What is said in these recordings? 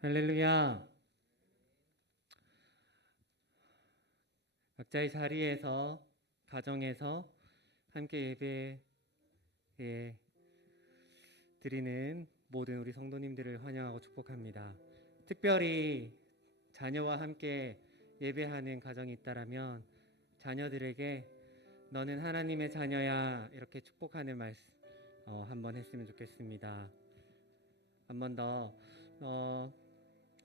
할렐루야. 각자의 자리에서, 가정에서 함께 예배에 드리는 모든 우리 성도님들을 환영하고 축복합니다. 특별히 자녀와 함께 예배하는 가정이 있다라면 자녀들에게 너는 하나님의 자녀야 이렇게 축복하는 말씀 한번 했으면 좋겠습니다. 한 번 더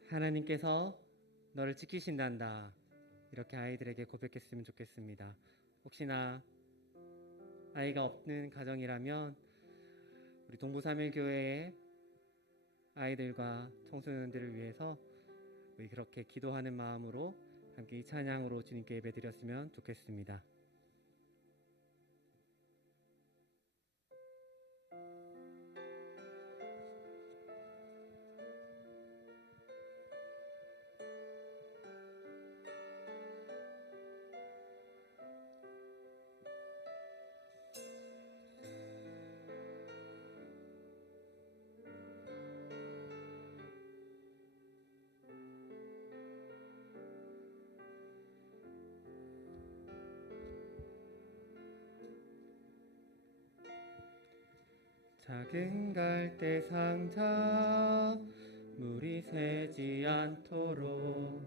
하나님께서 너를 지키신단다 이렇게 아이들에게 고백했으면 좋겠습니다. 혹시나 아이가 없는 가정이라면 우리 동부삼일교회의 아이들과 청소년들을 위해서 우리 그렇게 기도하는 마음으로 함께 이 찬양으로 주님께 예배드렸으면 좋겠습니다. 작은 갈대 상자 물이 새지 않도록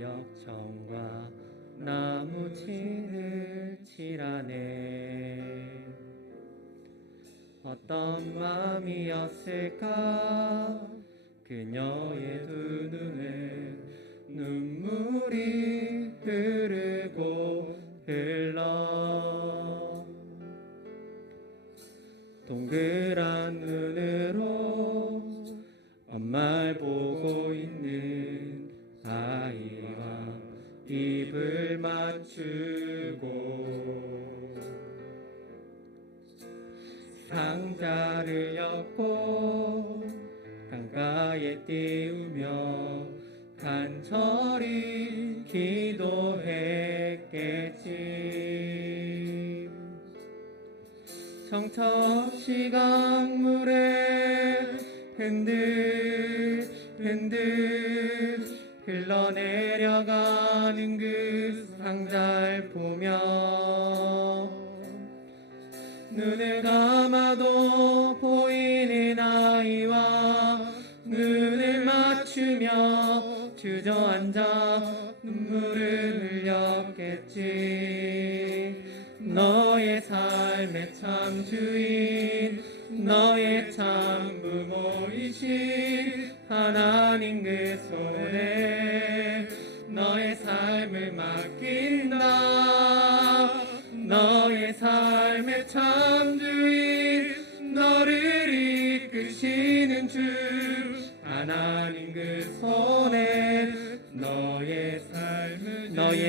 역청과 나무 진을 칠하네. 어떤 마음이었을까 그녀의 두 눈에 눈물이 흐르고 흘러 동그란 눈으로 엄마를 보고 있는 아이와 입을 맞추고 상자를 엮고 강가에 띄우며 간절히 기도했겠지. 청천없이 강물에 흔들흔들 흘러내려가는 그 상자를 보며 눈을 감아도 보이는 아이와 눈을 맞추며 주저앉아 눈물을 흘렸겠지. 너의 삶의 참 주인 너의 참 부모이신 하나님 그 손에 너의 삶을 맡긴다. 너의 삶의 참 주인 너를 이끄시는 주 하나님 그 손에 너의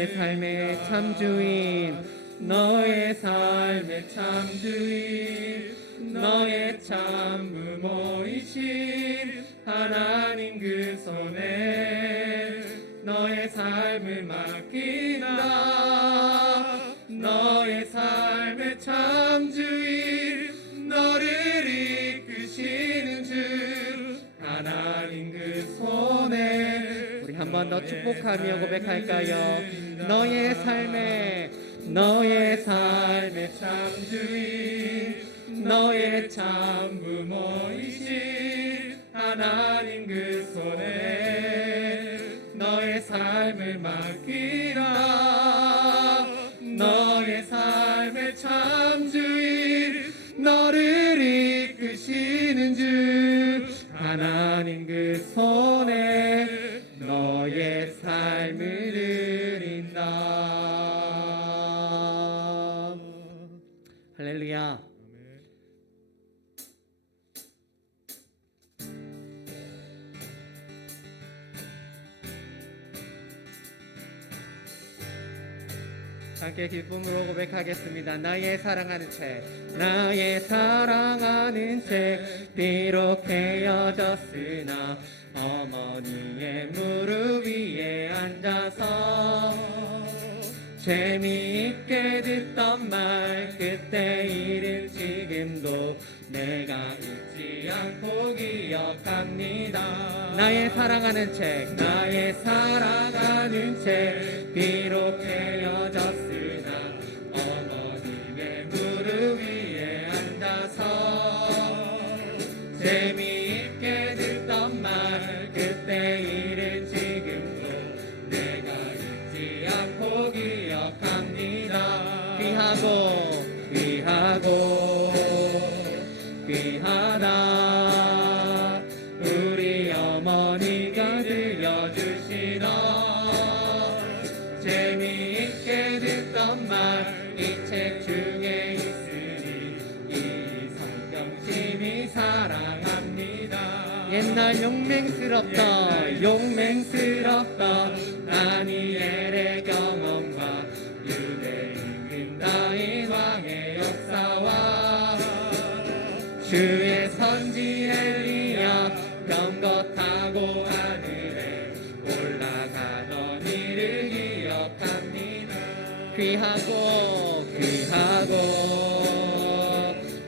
삶의 참 주인 너의 삶의 참 주인 너의 참 부모이신 하나님 그 손에 너의 삶을 맡긴다. 너의 삶의 참 주인 너를 이끄시는 주 하나님 그 손에 우리 한 번 더 축복하며 고백할까요? 너의 삶의 참 주인 너의 참 부모이신 하나님 그 손에 너의 삶을 맡기라. 너의 삶의 참 주인 너를 이끄시는 주 하나님 그 손에 너의 삶을 드린다. 할렐루야. 함께 기쁨으로 고백하겠습니다. 나의 사랑하는 책 비록 헤어졌으나 어머니의 무릎 위에 앉아서 재미있게 듣던 말 그때 일은 지금 지금도 내가 잊지 않고 기억합니다. 나의 사랑하는 책 비록 헤어졌으나 어머님의 무릎 위에 앉아서 재미있게 듣던 말 그때 일은 지금도 내가 잊지 않고 기억합니다. 귀하다 우리 어머니가 들려주시던 재미있게 듣던 말 이 책 중에 있으니 이 성경 심히 사랑합니다. 옛날 용맹스럽던 다니엘의 경험과 유대인 따인 왕의 역사와 주의 선지 엘리야 병거 타고 하늘에 올라가던 일을 기억합니다.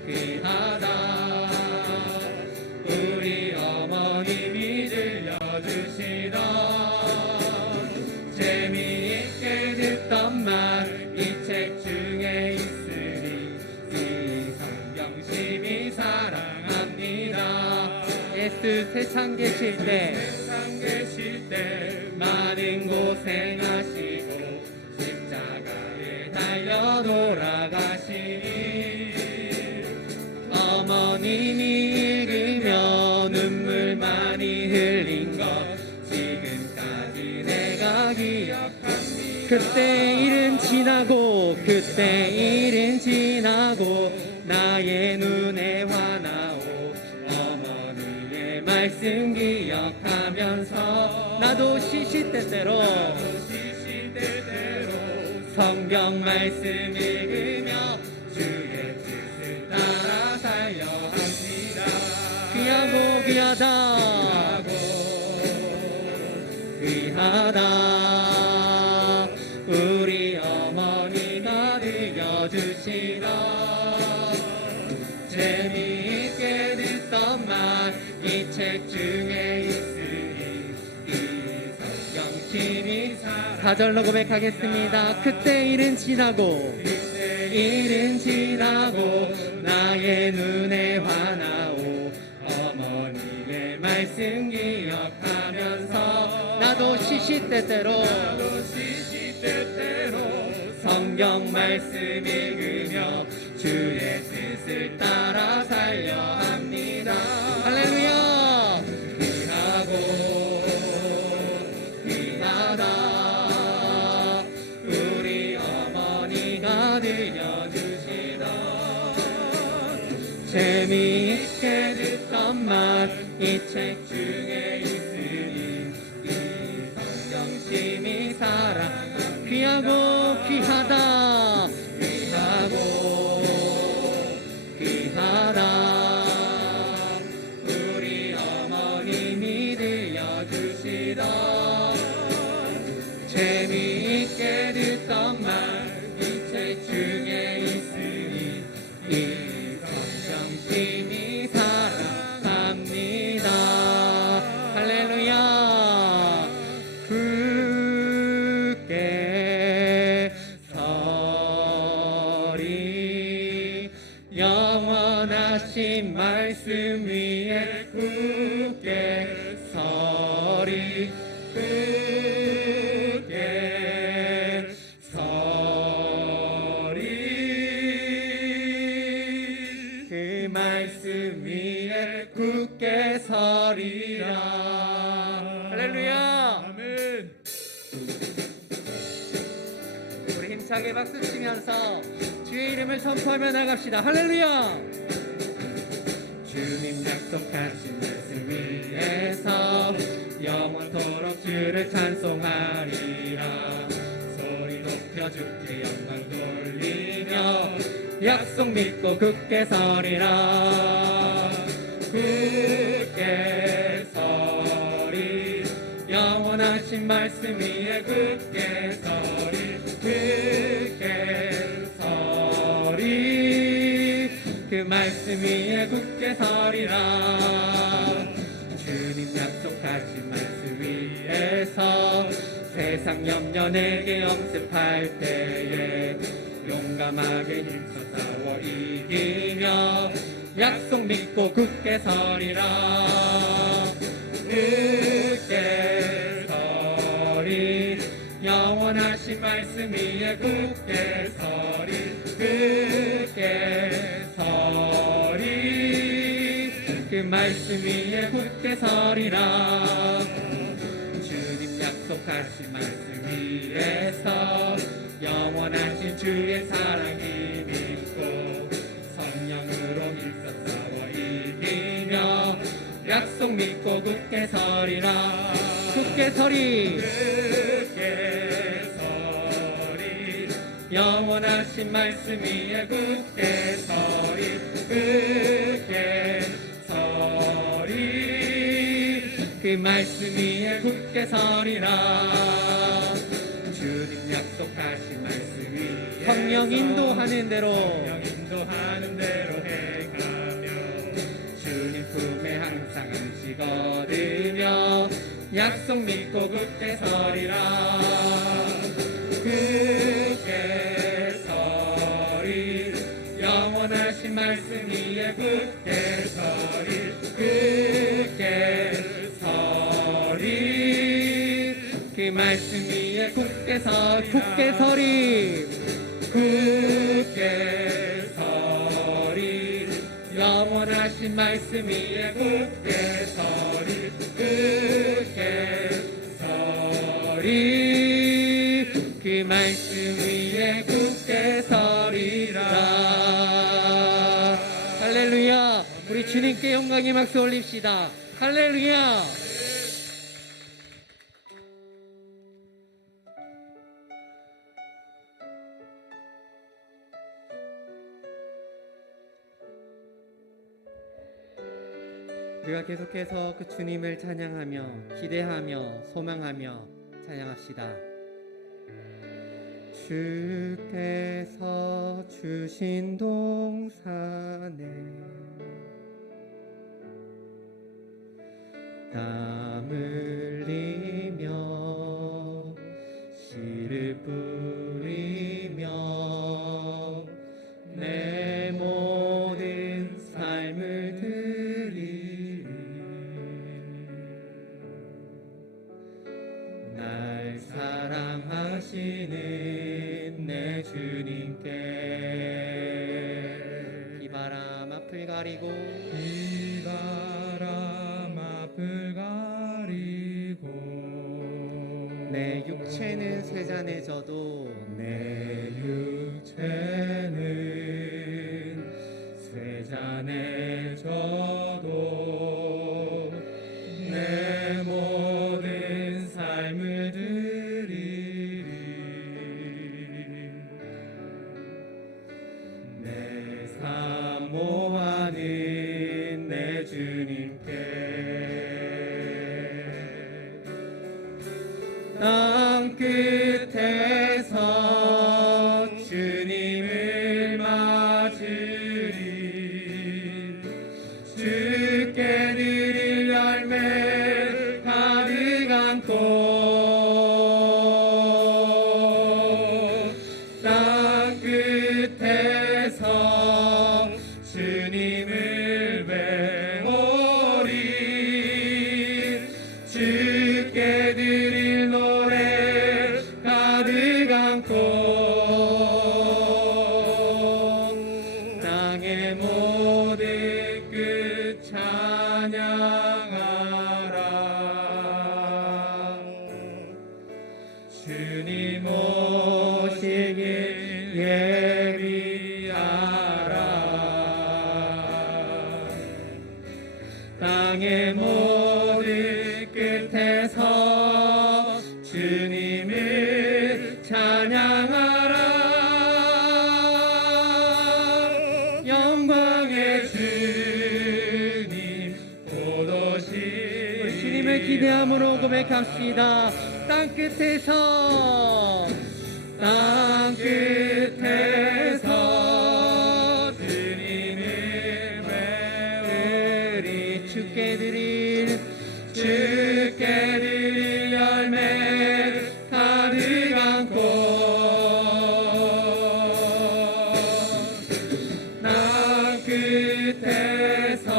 귀하다 우리 어머님이 들려주시던 재미있게 듣던 말 이 책 중에 있으니 이 성경 심히 사랑합니다. 예수 세상 계실 때 많은 고생하시고 십자가에 달려 돌아가시니 어머님이 읽으며 눈물 많이 흘린 것 지금까지 내가 기억합니다. 그때 일은 지나고 나의 눈에 화나오 어머니의 말씀 기억하면서 나도 시시때때로 성경 말씀 읽으며 주의 뜻을 따라 살려 합니다. 귀하다 우리 어머니가 들려주시던 재미있게 듣던 말 이 책 중에 있으니 이 성경 심히 사랑 4절로 고백하겠습니다. 그때 일은 지나고 나의 눈에 화나오 어머니의 말씀 기억하면서 나도 시시때때로 성경 말씀 읽으며 주의 뜻을 따라 살려 합니다. 할렐루야. 귀하다 우리 어머니가 들려주시던 재미있게 듣던 말 이 책 중에 있으니 이 성경 심히 사랑 귀하다 우리 어머님이 들려주시던 재미있게 듣던 말 이 책 중에 있으니 이 성경 심히 사랑합니다. 할렐루야. 굳게 서리 영원하신 말씀 위에 굳게 서리 그 말씀 위에 굳게 서리라. 할렐루야. 아멘. 우리 힘차게 박수 치면서 주의 이름을 선포하며 나갑시다. 할렐루야. 주님 약속하신 말씀 위에서 영원토록 주를 찬송하리라. 소리 높여 주께 영광 돌리며 약속 믿고 굳게 서리라. 굳게 서리 영원하신 말씀 위에 굳게 서리 그 그 말씀 위에 굳게 서리라. 주님 약속하신 말씀 위에서 세상 염려 내게 엄습할 때에 용감하게 힘써 싸워 이기며 약속 믿고 굳게 서리라. 굳게 서리 영원하신 말씀 위에 굳게 서리 굳게 서리 그 말씀 위에 굳게 서리라. 주님 약속하신 말씀 위에서 영원하신 주의 사랑이 믿고 성령으로 힘써 싸워 이기며 약속 믿고 굳게 서리라. 굳게 서리 굳게 서리 영원하신 말씀 위에 굳게 서리 굳게 서리 그 말씀 위에 굳게 서리라. 주님 약속하신 말씀 위에 성령 인도하는 대로 행하며 주님 품에 항상 안식 얻으며 약속 믿고 굳게 서리라. 굳게 서리 영원하신 말씀 위에 굳게 서리 굳게 서리 그 말씀 위에 굳게 서리 굳게 서리 영원하신 말씀 위에 굳게 서리 굳게 서리 그 말씀 위에 굳게 서리라. 할렐루야. 우리 주님께 영광의 박수 올립시다. 할렐루야. 우리가 계속해서 그 주님을 찬양하며 기대하며 소망하며 찬양합시다. 주께서 주신 동산에 땀 흘리며 씨를 뿌리며 내 모든 삶을 드리리. 날 사랑하시는 내 주님께 비바람 앞을 가리고 내 육체는 쇠잔해져도 내 육체는 쇠잔해져도 내 모든 삶을 드리리. 내 사모하는 내 주님께 땅 끝에서 주님을 맞으리. 주께 드릴 열매 가득한 꽃. 땅 끝에서 주님을 배우리. 주께 드릴 노래 가득한 꽃. 땅의 모든 끝 찬양하라. 주님 오시길 예비하라. 땅의 모든 끝에서 주님을 찬양하라. 영광의 주님 곧 오시. 우리 주님을 기대함으로 고백합시다. 땅 끝에서 주님을 주께 드릴 열매 가득 안고 난 끝에서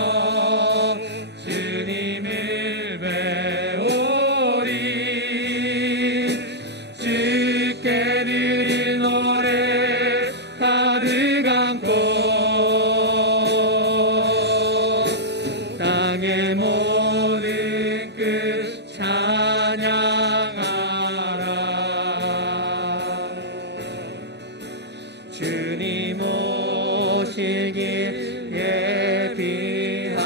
주님을 배우리 주께 드릴 노래 가득 안고 땅의 모든 끝 찬양하라 주님 오실 길 예비하라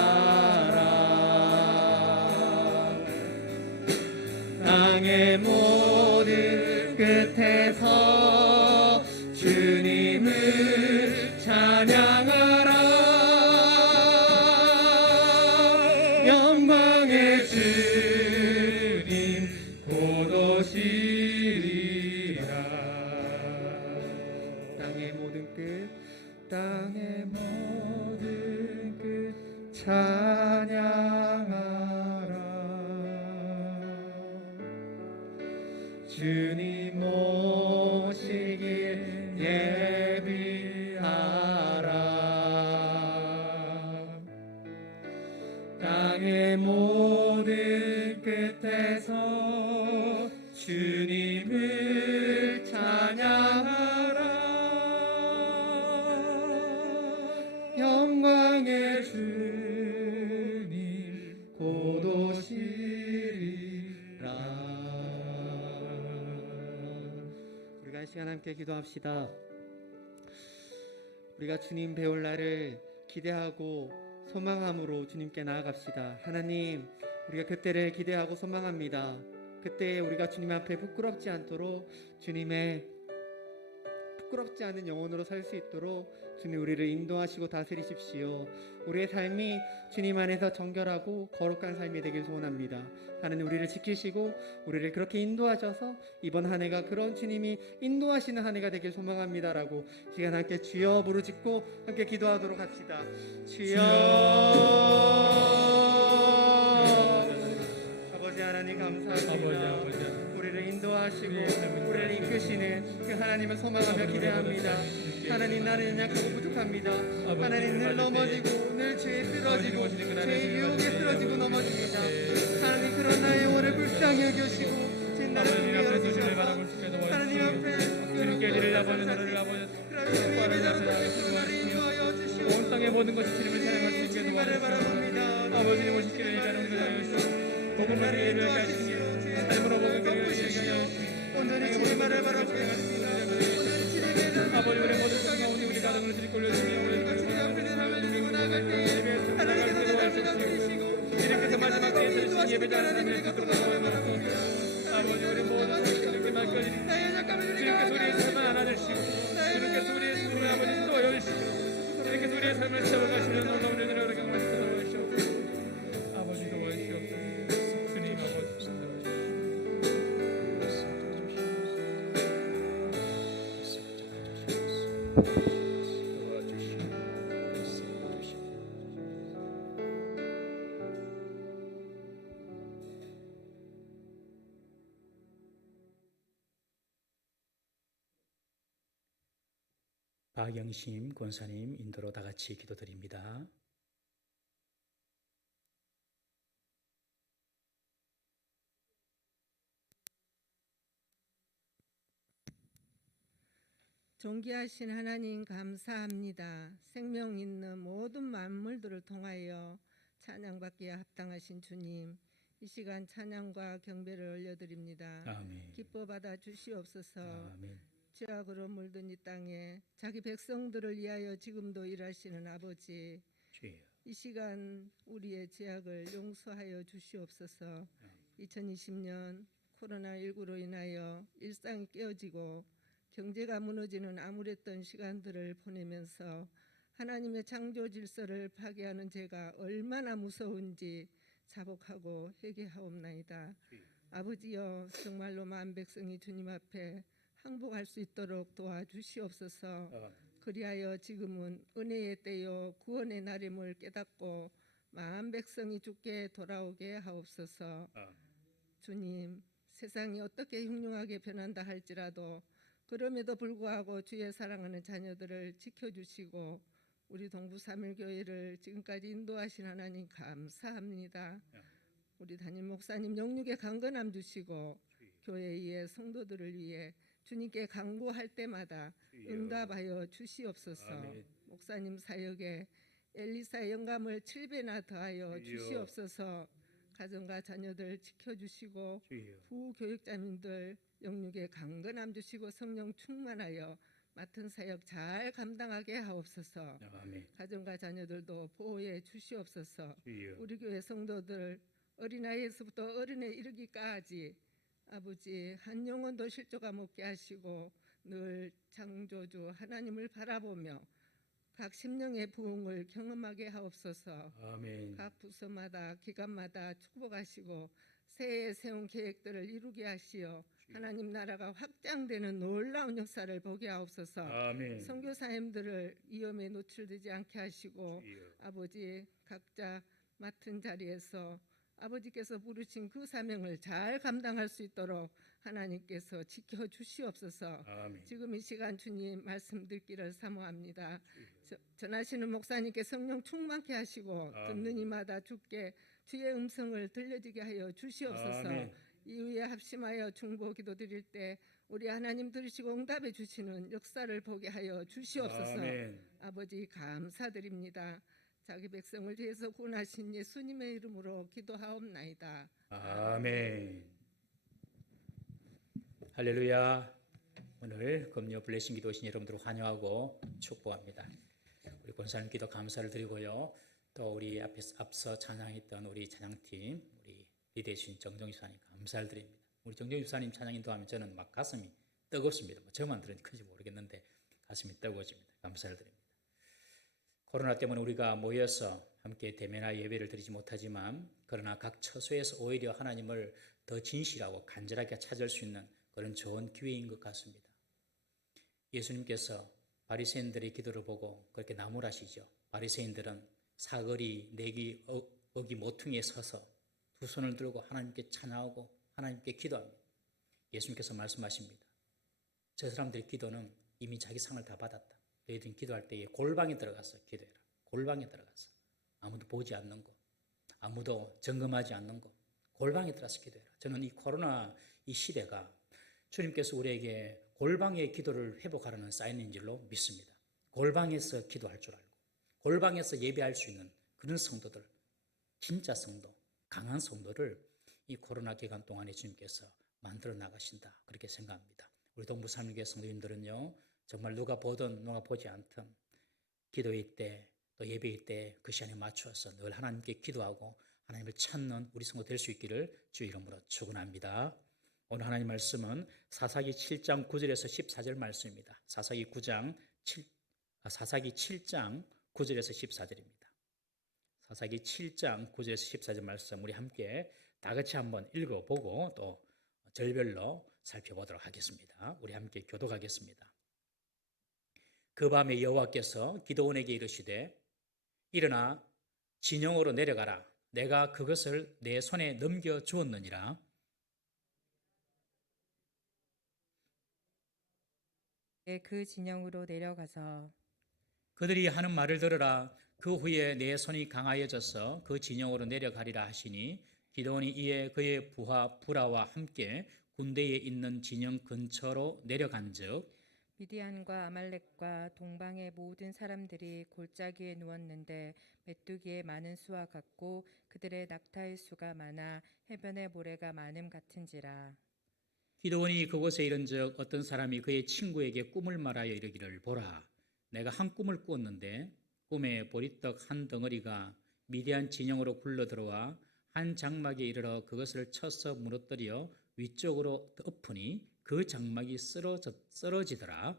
땅의 모든 끝에서 주님을 찬양하라 영광의 주님 곧 오시리라 땅의 모든 끝 땅의 모든 끝 찬양하라 주님 오시길 예비하라 땅의 모든 끝에서 주님을 찬양하라 영광의 주님 곧 오시리라 우리가 이 시간 함께 기도합시다. 우리가 주님 배울 날을 기대하고 소망함으로 주님께 나아갑시다. 하나님, 우리가 그때를 기대하고 소망합니다. 그때 우리가 주님 앞에 부끄럽지 않도록 주님의 부끄럽지 않은 영혼으로 살 수 있도록 주님 우리를 인도하시고 다스리십시오. 우리의 삶이 주님 안에서 정결하고 거룩한 삶이 되길 소원합니다. 하나님 우리를 지키시고 우리를 그렇게 인도하셔서 이번 한 해가 그런 주님이 인도하시는 한 해가 되길 소망합니다라고 시간 함께 주여 부르짖고 함께 기도하도록 합시다. 주여 아버지 하나님 감사합니다. 우리를 인도하시고 우리를 이끄시는 그 하나님을 소망하며 기대합니다. 하나님 나는 연약하고 부족합니다. 하나님 늘 넘어지고 늘 죄에 쓰러지고 죄의 유혹에 쓰러지고 넘어집니다. 하나님 그런 나의 영혼을 불쌍히 여겨시고 제 나를 위해 열어주셔서 하나님 앞에 주님께 드릴 아버지 너를 아버지 온 땅의 모든 것이 주님을 찬양할 수 있게 도와주시옵소서. 아버지님 오실 길을 예배하는 것을 하여주시옵소서. 복음을 예배하게 하시니 삶으로 복음을 예배하게 하시니 온전히 주의 말을 바라보게 하십니다. 온전히 주님의 아버지 우리 모든 성 가운데 우리 가정을 드리고 올려주시니 주님 앞에 내 삶을 드리고 나아갈 때에 하나님께서 내 삶을 다스리시고 주님께서 마지막 때에 주신 예배자를 하나님의 하나님께 것으로 도와주시옵소서. 아버지 우리 모든 주님께 맡겨드립니다. 나의 약함을 주님께서 우리의 삶을 안아주시고 주님께서 우리의 삶을 아버지 또 열시고 주님께서 우리의 삶을 채워가시는 놀라운 은혜를 허락하고 도와주시옵소서. 아버지 도와주시옵소서. 주님 아버지 박영심 권사님 인도로 다 같이 기도드립니다. 존귀하신 하나님 감사합니다. 생명 있는 모든 만물들을 통하여 찬양받기에 합당하신 주님, 이 시간 찬양과 경배를 올려드립니다. 아멘. 기뻐 받아 주시옵소서. 아멘. 죄악으로 물든 이 땅에 자기 백성들을 위하여 지금도 일하시는 아버지, 주여. 이 시간 우리의 죄악을 용서하여 주시옵소서. 2020년 코로나19로 인하여 일상이 깨어지고 경제가 무너지는 암울했던 시간들을 보내면서 하나님의 창조 질서를 파괴하는 죄가 얼마나 무서운지 자복하고 회개하옵나이다. 아버지여, 정말로 만 백성이 주님 앞에 항복할 수 있도록 도와주시옵소서. 그리하여 지금은 은혜의 때요 구원의 날임을 깨닫고 마음 백성이 주께 돌아오게 하옵소서. 주님, 세상이 어떻게 흉흉하게 변한다 할지라도 그럼에도 불구하고 주의 사랑하는 자녀들을 지켜주시고 우리 동부삼일교회를 지금까지 인도하신 하나님 감사합니다. 우리 담임 목사님 영육의 강건함 주시고 교회의 성도들을 위해 주님께 간구할 때마다 응답하여 주시옵소서. 아멘. 목사님 사역에 엘리사의 영감을 7배나 더하여 주여. 주시옵소서. 가정과 자녀들 지켜주시고 주여. 부교육자님들 영육의 강건함 주시고 성령 충만하여 맡은 사역 잘 감당하게 하옵소서. 아멘. 가정과 자녀들도 보호해 주시옵소서. 주여. 우리 교회 성도들 어린아이에서부터 어른에 이르기까지 아버지 한 영혼도 실족가 먹게 하시고 늘 창조주 하나님을 바라보며 각 심령의 부흥을 경험하게 하옵소서. 아멘. 각 부서마다 기관마다 축복하시고 새해에 세운 계획들을 이루게 하시어 하나님 나라가 확장되는 놀라운 역사를 보게 하옵소서. 아멘. 선교사님들을 위험에 노출되지 않게 하시고 주여. 아버지 각자 맡은 자리에서 아버지께서 부르신 그 사명을 잘 감당할 수 있도록 하나님께서 지켜주시옵소서. 아멘. 지금 이 시간 주님 말씀 듣기를 사모합니다. 전하시는 목사님께 성령 충만케 하시고 아멘. 듣는 이마다 주께 주의 음성을 들려지게 하여 주시옵소서. 아멘. 이후에 합심하여 중보 기도드릴 때 우리 하나님 들으시고 응답해 주시는 역사를 보게 하여 주시옵소서. 아멘. 아버지 감사드립니다. 자기 백성을 위해서 구원하신 예수님의 이름으로 기도하옵나이다. 아멘. 할렐루야. 오늘 금요 블레싱 기도하신 여러분들을 환영하고 축복합니다. 우리 권사님 기도 감사를 드리고요. 또 우리 앞서 찬양했던 우리 찬양팀 우리 리대신 정정 집사님 감사를 드립니다. 우리 정정 집사님 찬양 인도하면 저는 막 가슴이 뜨겁습니다. 뭐 저만 들으니 큰지 모르겠는데 가슴이 뜨거워집니다. 감사를 드립니다. 코로나 때문에 우리가 모여서 함께 대면화 예배를 드리지 못하지만 그러나 각 처소에서 오히려 하나님을 더 진실하고 간절하게 찾을 수 있는 그런 좋은 기회인 것 같습니다. 예수님께서 바리새인들의 기도를 보고 그렇게 나무라시죠. 바리새인들은 사거리, 내기, 어기 모퉁이에 서서 두 손을 들고 하나님께 찬양하고 하나님께 기도합니다. 예수님께서 말씀하십니다. 저 사람들의 기도는 이미 자기 상을 다 받았다. 너희들은 기도할 때에 골방에 들어가서 기도해라. 골방에 들어가서 아무도 보지 않는 곳, 아무도 점검하지 않는 곳, 골방에 들어가서 기도해라. 저는 이 코로나 이 시대가 주님께서 우리에게 골방의 기도를 회복하라는 사인인 줄로 믿습니다. 골방에서 기도할 줄 알고 골방에서 예배할 수 있는 그런 성도들, 진짜 성도, 강한 성도를 이 코로나 기간 동안에 주님께서 만들어 나가신다 그렇게 생각합니다. 우리 동부삼일교회 성도님들은요 정말 누가 보든 누가 보지 않든 기도의 때 또 예배의 때 그 시간에 맞추어서 늘 하나님께 기도하고 하나님을 찾는 우리 성도 될 수 있기를 주 이름으로 축원합니다. 오늘 하나님 말씀은 사사기 7장 9절에서 14절 말씀입니다. 사사기 7장 9절에서 14절입니다. 사사기 7장 9절에서 14절 말씀 우리 함께 다 같이 한번 읽어보고 또 절별로 살펴보도록 하겠습니다. 우리 함께 교독하겠습니다. 그 밤에 여호와께서 기드온에게 이르시되 일어나 진영으로 내려가라. 내가 그것을 내 손에 넘겨 주었느니라. 그 진영으로 내려가서 그들이 하는 말을 들으라. 그 후에 내 손이 강하여져서 그 진영으로 내려가리라 하시니 기드온이 이에 그의 부하 부라와 함께 군대에 있는 진영 근처로 내려간즉 미디안과 아말렉과 동방의 모든 사람들이 골짜기에 누웠는데 메뚜기의 많은 수와 같고 그들의 낙타의 수가 많아 해변의 모래가 많음 같은지라. 기드온이 그곳에 이른즉 어떤 사람이 그의 친구에게 꿈을 말하여 이르기를 보라 내가 한 꿈을 꾸었는데 꿈에 보리떡 한 덩어리가 미디안 진영으로 굴러들어와 한 장막에 이르러 그것을 쳐서 무너뜨려 위쪽으로 엎으니 그 장막이 쓰러지더라.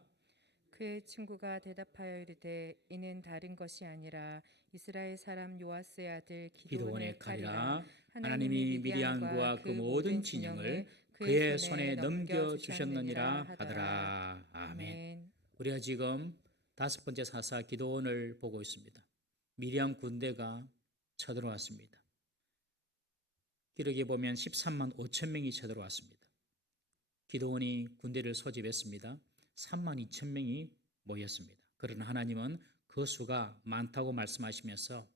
그의 친구가 대답하여 이르되 이는 다른 것이 아니라 이스라엘 사람 요아스의 아들 기드온의 칼이라. 하나님이 미디안과 그 모든 진영을 그의 손에 넘겨주셨느니라 하더라. 아멘. 우리가 지금 5번째 사사 기드온을 보고 있습니다. 미디안 군대가 쳐들어왔습니다. 기록에 보면 13만 5천 명이 쳐들어왔습니다. 기드온이 군대를 소집했습니다. 3만 2천 명이 모였습니다. 그러나 하나님은 그 수가 많다고 말씀하시면서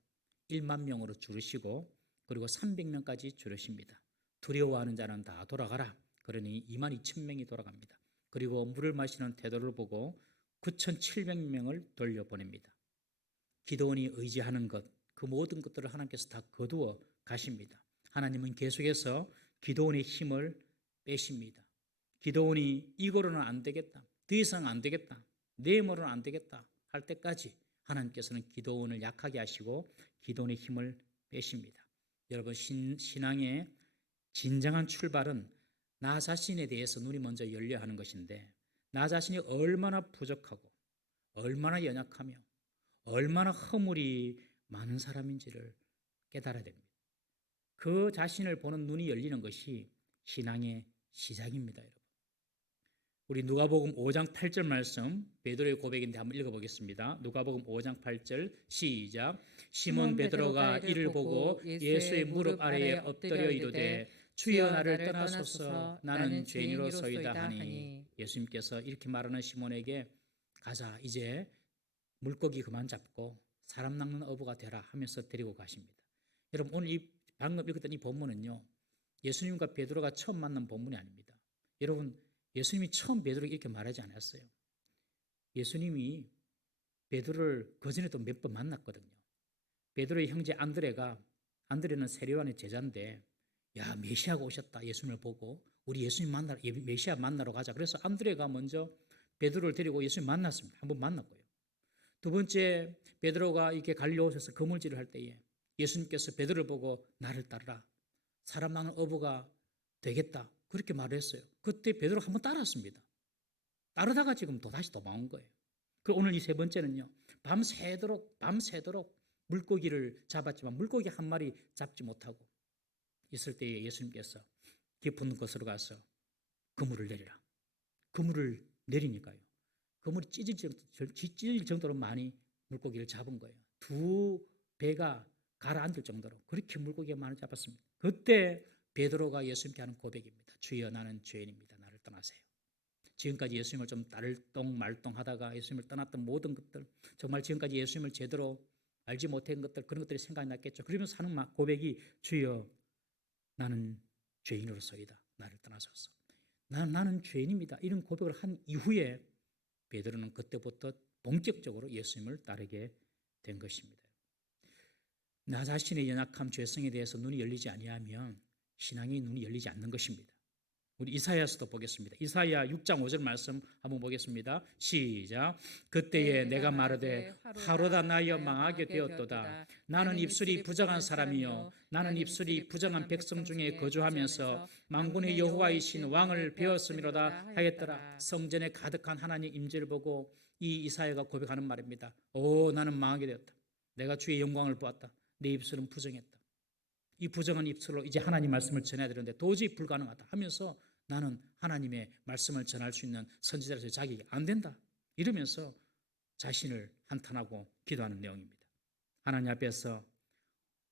1만 명으로 줄이시고 그리고 300명까지 줄이십니다. 두려워하는 자는 다 돌아가라. 그러니 2만 2천 명이 돌아갑니다. 그리고 물을 마시는 태도를 보고 9,700명을 돌려보냅니다. 기드온이 의지하는 것, 그 모든 것들을 하나님께서 다 거두어 가십니다. 하나님은 계속해서 기드온의 힘을 빼십니다. 기드온이 이거로는 안 되겠다, 더 이상 안 되겠다, 내 힘으로는 안 되겠다 할 때까지 하나님께서는 기드온을 약하게 하시고 기드온의 힘을 빼십니다. 여러분, 신앙의 진정한 출발은 나 자신에 대해서 눈이 먼저 열려야 하는 것인데, 나 자신이 얼마나 부족하고 얼마나 연약하며 얼마나 허물이 많은 사람인지를 깨달아야 됩니다. 그 자신을 보는 눈이 열리는 것이 신앙의 시작입니다. 여러분, 우리 누가복음 5장 8절 말씀, 베드로의 고백인데 한번 읽어보겠습니다. 누가복음 5장 8절 시작. 시몬 베드로가 이를 보고 예수의 무릎 아래에 엎드려 이르되 주여 나를 떠나소서 나는 죄인으로소이다 하니, 예수님께서 이렇게 말하는 시몬에게 가자, 이제 물고기 그만 잡고 사람 낚는 어부가 되라 하면서 데리고 가십니다. 여러분, 오늘 방금 읽었던 이 본문은요, 예수님과 베드로가 처음 만난 본문이 아닙니다. 여러분, 예수님이 처음 베드로에게 이렇게 말하지 않았어요. 예수님이 베드로를 그전에도 몇 번 만났거든요. 베드로의 형제 안드레는 세례요한의 제자인데, 야, 메시아가 오셨다. 예수님을 보고 우리 예수님 메시아 만나러 가자. 그래서 안드레가 먼저 베드로를 데리고 예수님 만났습니다. 한번 만났고요. 두 번째, 베드로가 이렇게 갈릴리오에서 그물질을 할 때에 예수님께서 베드로를 보고 나를 따르라, 사람 낚는 어부가 되겠다, 그렇게 말을 했어요. 그때 베드로가 한번 따랐습니다. 따르다가 지금 다시 도망온 거예요. 그리고 오늘 이 세 번째는요, 밤새도록 물고기를 잡았지만 물고기 한 마리 잡지 못하고 있을 때에 예수님께서 깊은 곳으로 가서 그물을 내리라. 그물을 내리니까요, 그물이 찢어질 정도로 많이 물고기를 잡은 거예요. 두 배가 가라앉을 정도로 그렇게 물고기가 많이 잡았습니다. 그때 베드로가 예수님께 하는 고백입니다. 주여 나는 죄인입니다. 나를 떠나세요. 지금까지 예수님을 좀 말똥하다가 예수님을 떠났던 모든 것들, 정말 지금까지 예수님을 제대로 알지 못한 것들, 그런 것들이 생각이 났겠죠. 그러면서 하는 고백이 주여 나는 죄인으로서이다. 나를 떠나소서. 나는 죄인입니다. 이런 고백을 한 이후에 베드로는 그때부터 본격적으로 예수님을 따르게 된 것입니다. 나 자신의 연약함, 죄성에 대해서 눈이 열리지 아니하면 신앙의 눈이 열리지 않는 것입니다. 우리 이사야서도 보겠습니다. 이사야 6장 5절 말씀 한번 보겠습니다. 시작. 그때에 내가 말하되 화로다 나여 망하게 되었도다. 나는 입술이 부정한 사람이요 나는 입술이 부정한 백성 중에 거주하면서 만군의 여호와이신 왕을 배웠음이로다 하였더라. 성전에 가득한 하나님의 임재를 보고 이 이사야가 고백하는 말입니다. 오, 나는 망하게 되었다. 내가 주의 영광을 보았다. 내 입술은 부정했다. 이 부정한 입술로 이제 하나님 말씀을 전해야 되는데 도저히 불가능하다 하면서 나는 하나님의 말씀을 전할 수 있는 선지자로서의 자격이 안 된다, 이러면서 자신을 한탄하고 기도하는 내용입니다. 하나님 앞에서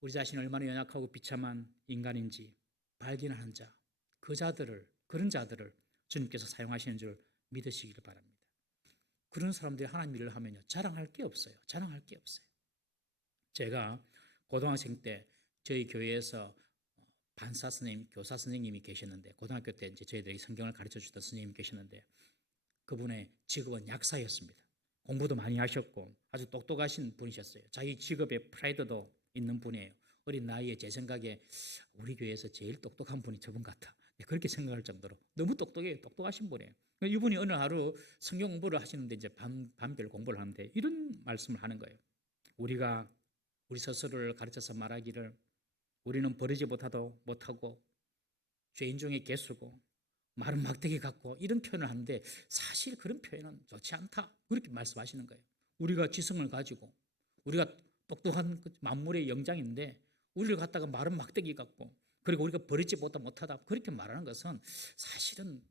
우리 자신이 얼마나 연약하고 비참한 인간인지 발견하는 자, 그런 자들을 주님께서 사용하시는 줄 믿으시기를 바랍니다. 그런 사람들이 하나님 일을 하면요, 자랑할 게 없어요. 제가 고등학생 때 저희 교회에서 반사 선생님, 교사 선생님이 계셨는데, 고등학교 때 이제 저희들이 성경을 가르쳐 주던 선생님이 계셨는데, 그분의 직업은 약사였습니다. 공부도 많이 하셨고 아주 똑똑하신 분이셨어요. 자기 직업에 프라이드도 있는 분이에요. 어린 나이에 제 생각에 우리 교회에서 제일 똑똑한 분이 저분 같다, 그렇게 생각할 정도로 너무 똑똑해요. 똑똑하신 분이에요. 이분이 어느 하루 성경 공부를 하시는데 이제 밤별 공부를 하는데 이런 말씀을 하는 거예요. 우리가 우리 스스로를 가르쳐서 말하기를 우리는 버리지 못하고 죄인 중에 개수고 마른 막대기 같고 이런 표현을 하는데, 사실 그런 표현은 좋지 않다, 그렇게 말씀하시는 거예요. 우리가 지성을 가지고 우리가 똑똑한 만물의 영장인데 우리를 갖다가 마른 막대기 같고, 그리고 우리가 버리지 못하다 그렇게 말하는 것은 사실은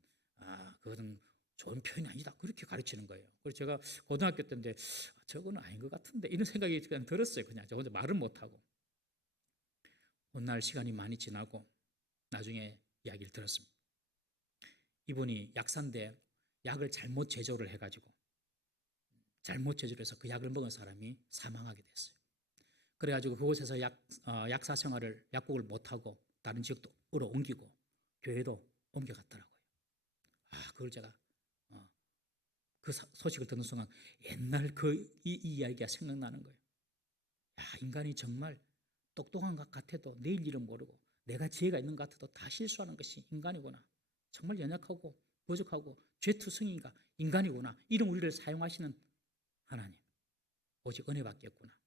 그것은 좋은 표현이 아니다, 그렇게 가르치는 거예요. 그래서 제가 고등학교 때인데 저거는 아닌 것 같은데 이런 생각이 그냥 들었어요. 그냥 저 혼자 말을 못하고. 어느 날 시간이 많이 지나고 나중에 이야기를 들었습니다. 이분이 약사인데 약을 잘못 제조를 해가지고 잘못 제조를 해서 그 약을 먹은 사람이 사망하게 됐어요. 그래가지고 그곳에서 약사 생활을 약국을 못하고 다른 지역으로 옮기고 교회도 옮겨갔더라고요. 그걸 제가 그 소식을 듣는 순간 옛날 이 이야기가 생각나는 거예요. 인간이 정말 똑똑한 것 같아도 내일 일은 모르고 내가 지혜가 있는 것 같아도 다 실수하는 것이 인간이구나. 정말 연약하고 부족하고 죄투성이가 인간이구나. 이런 우리를 사용하시는 하나님, 오직 은혜밖에 없구나.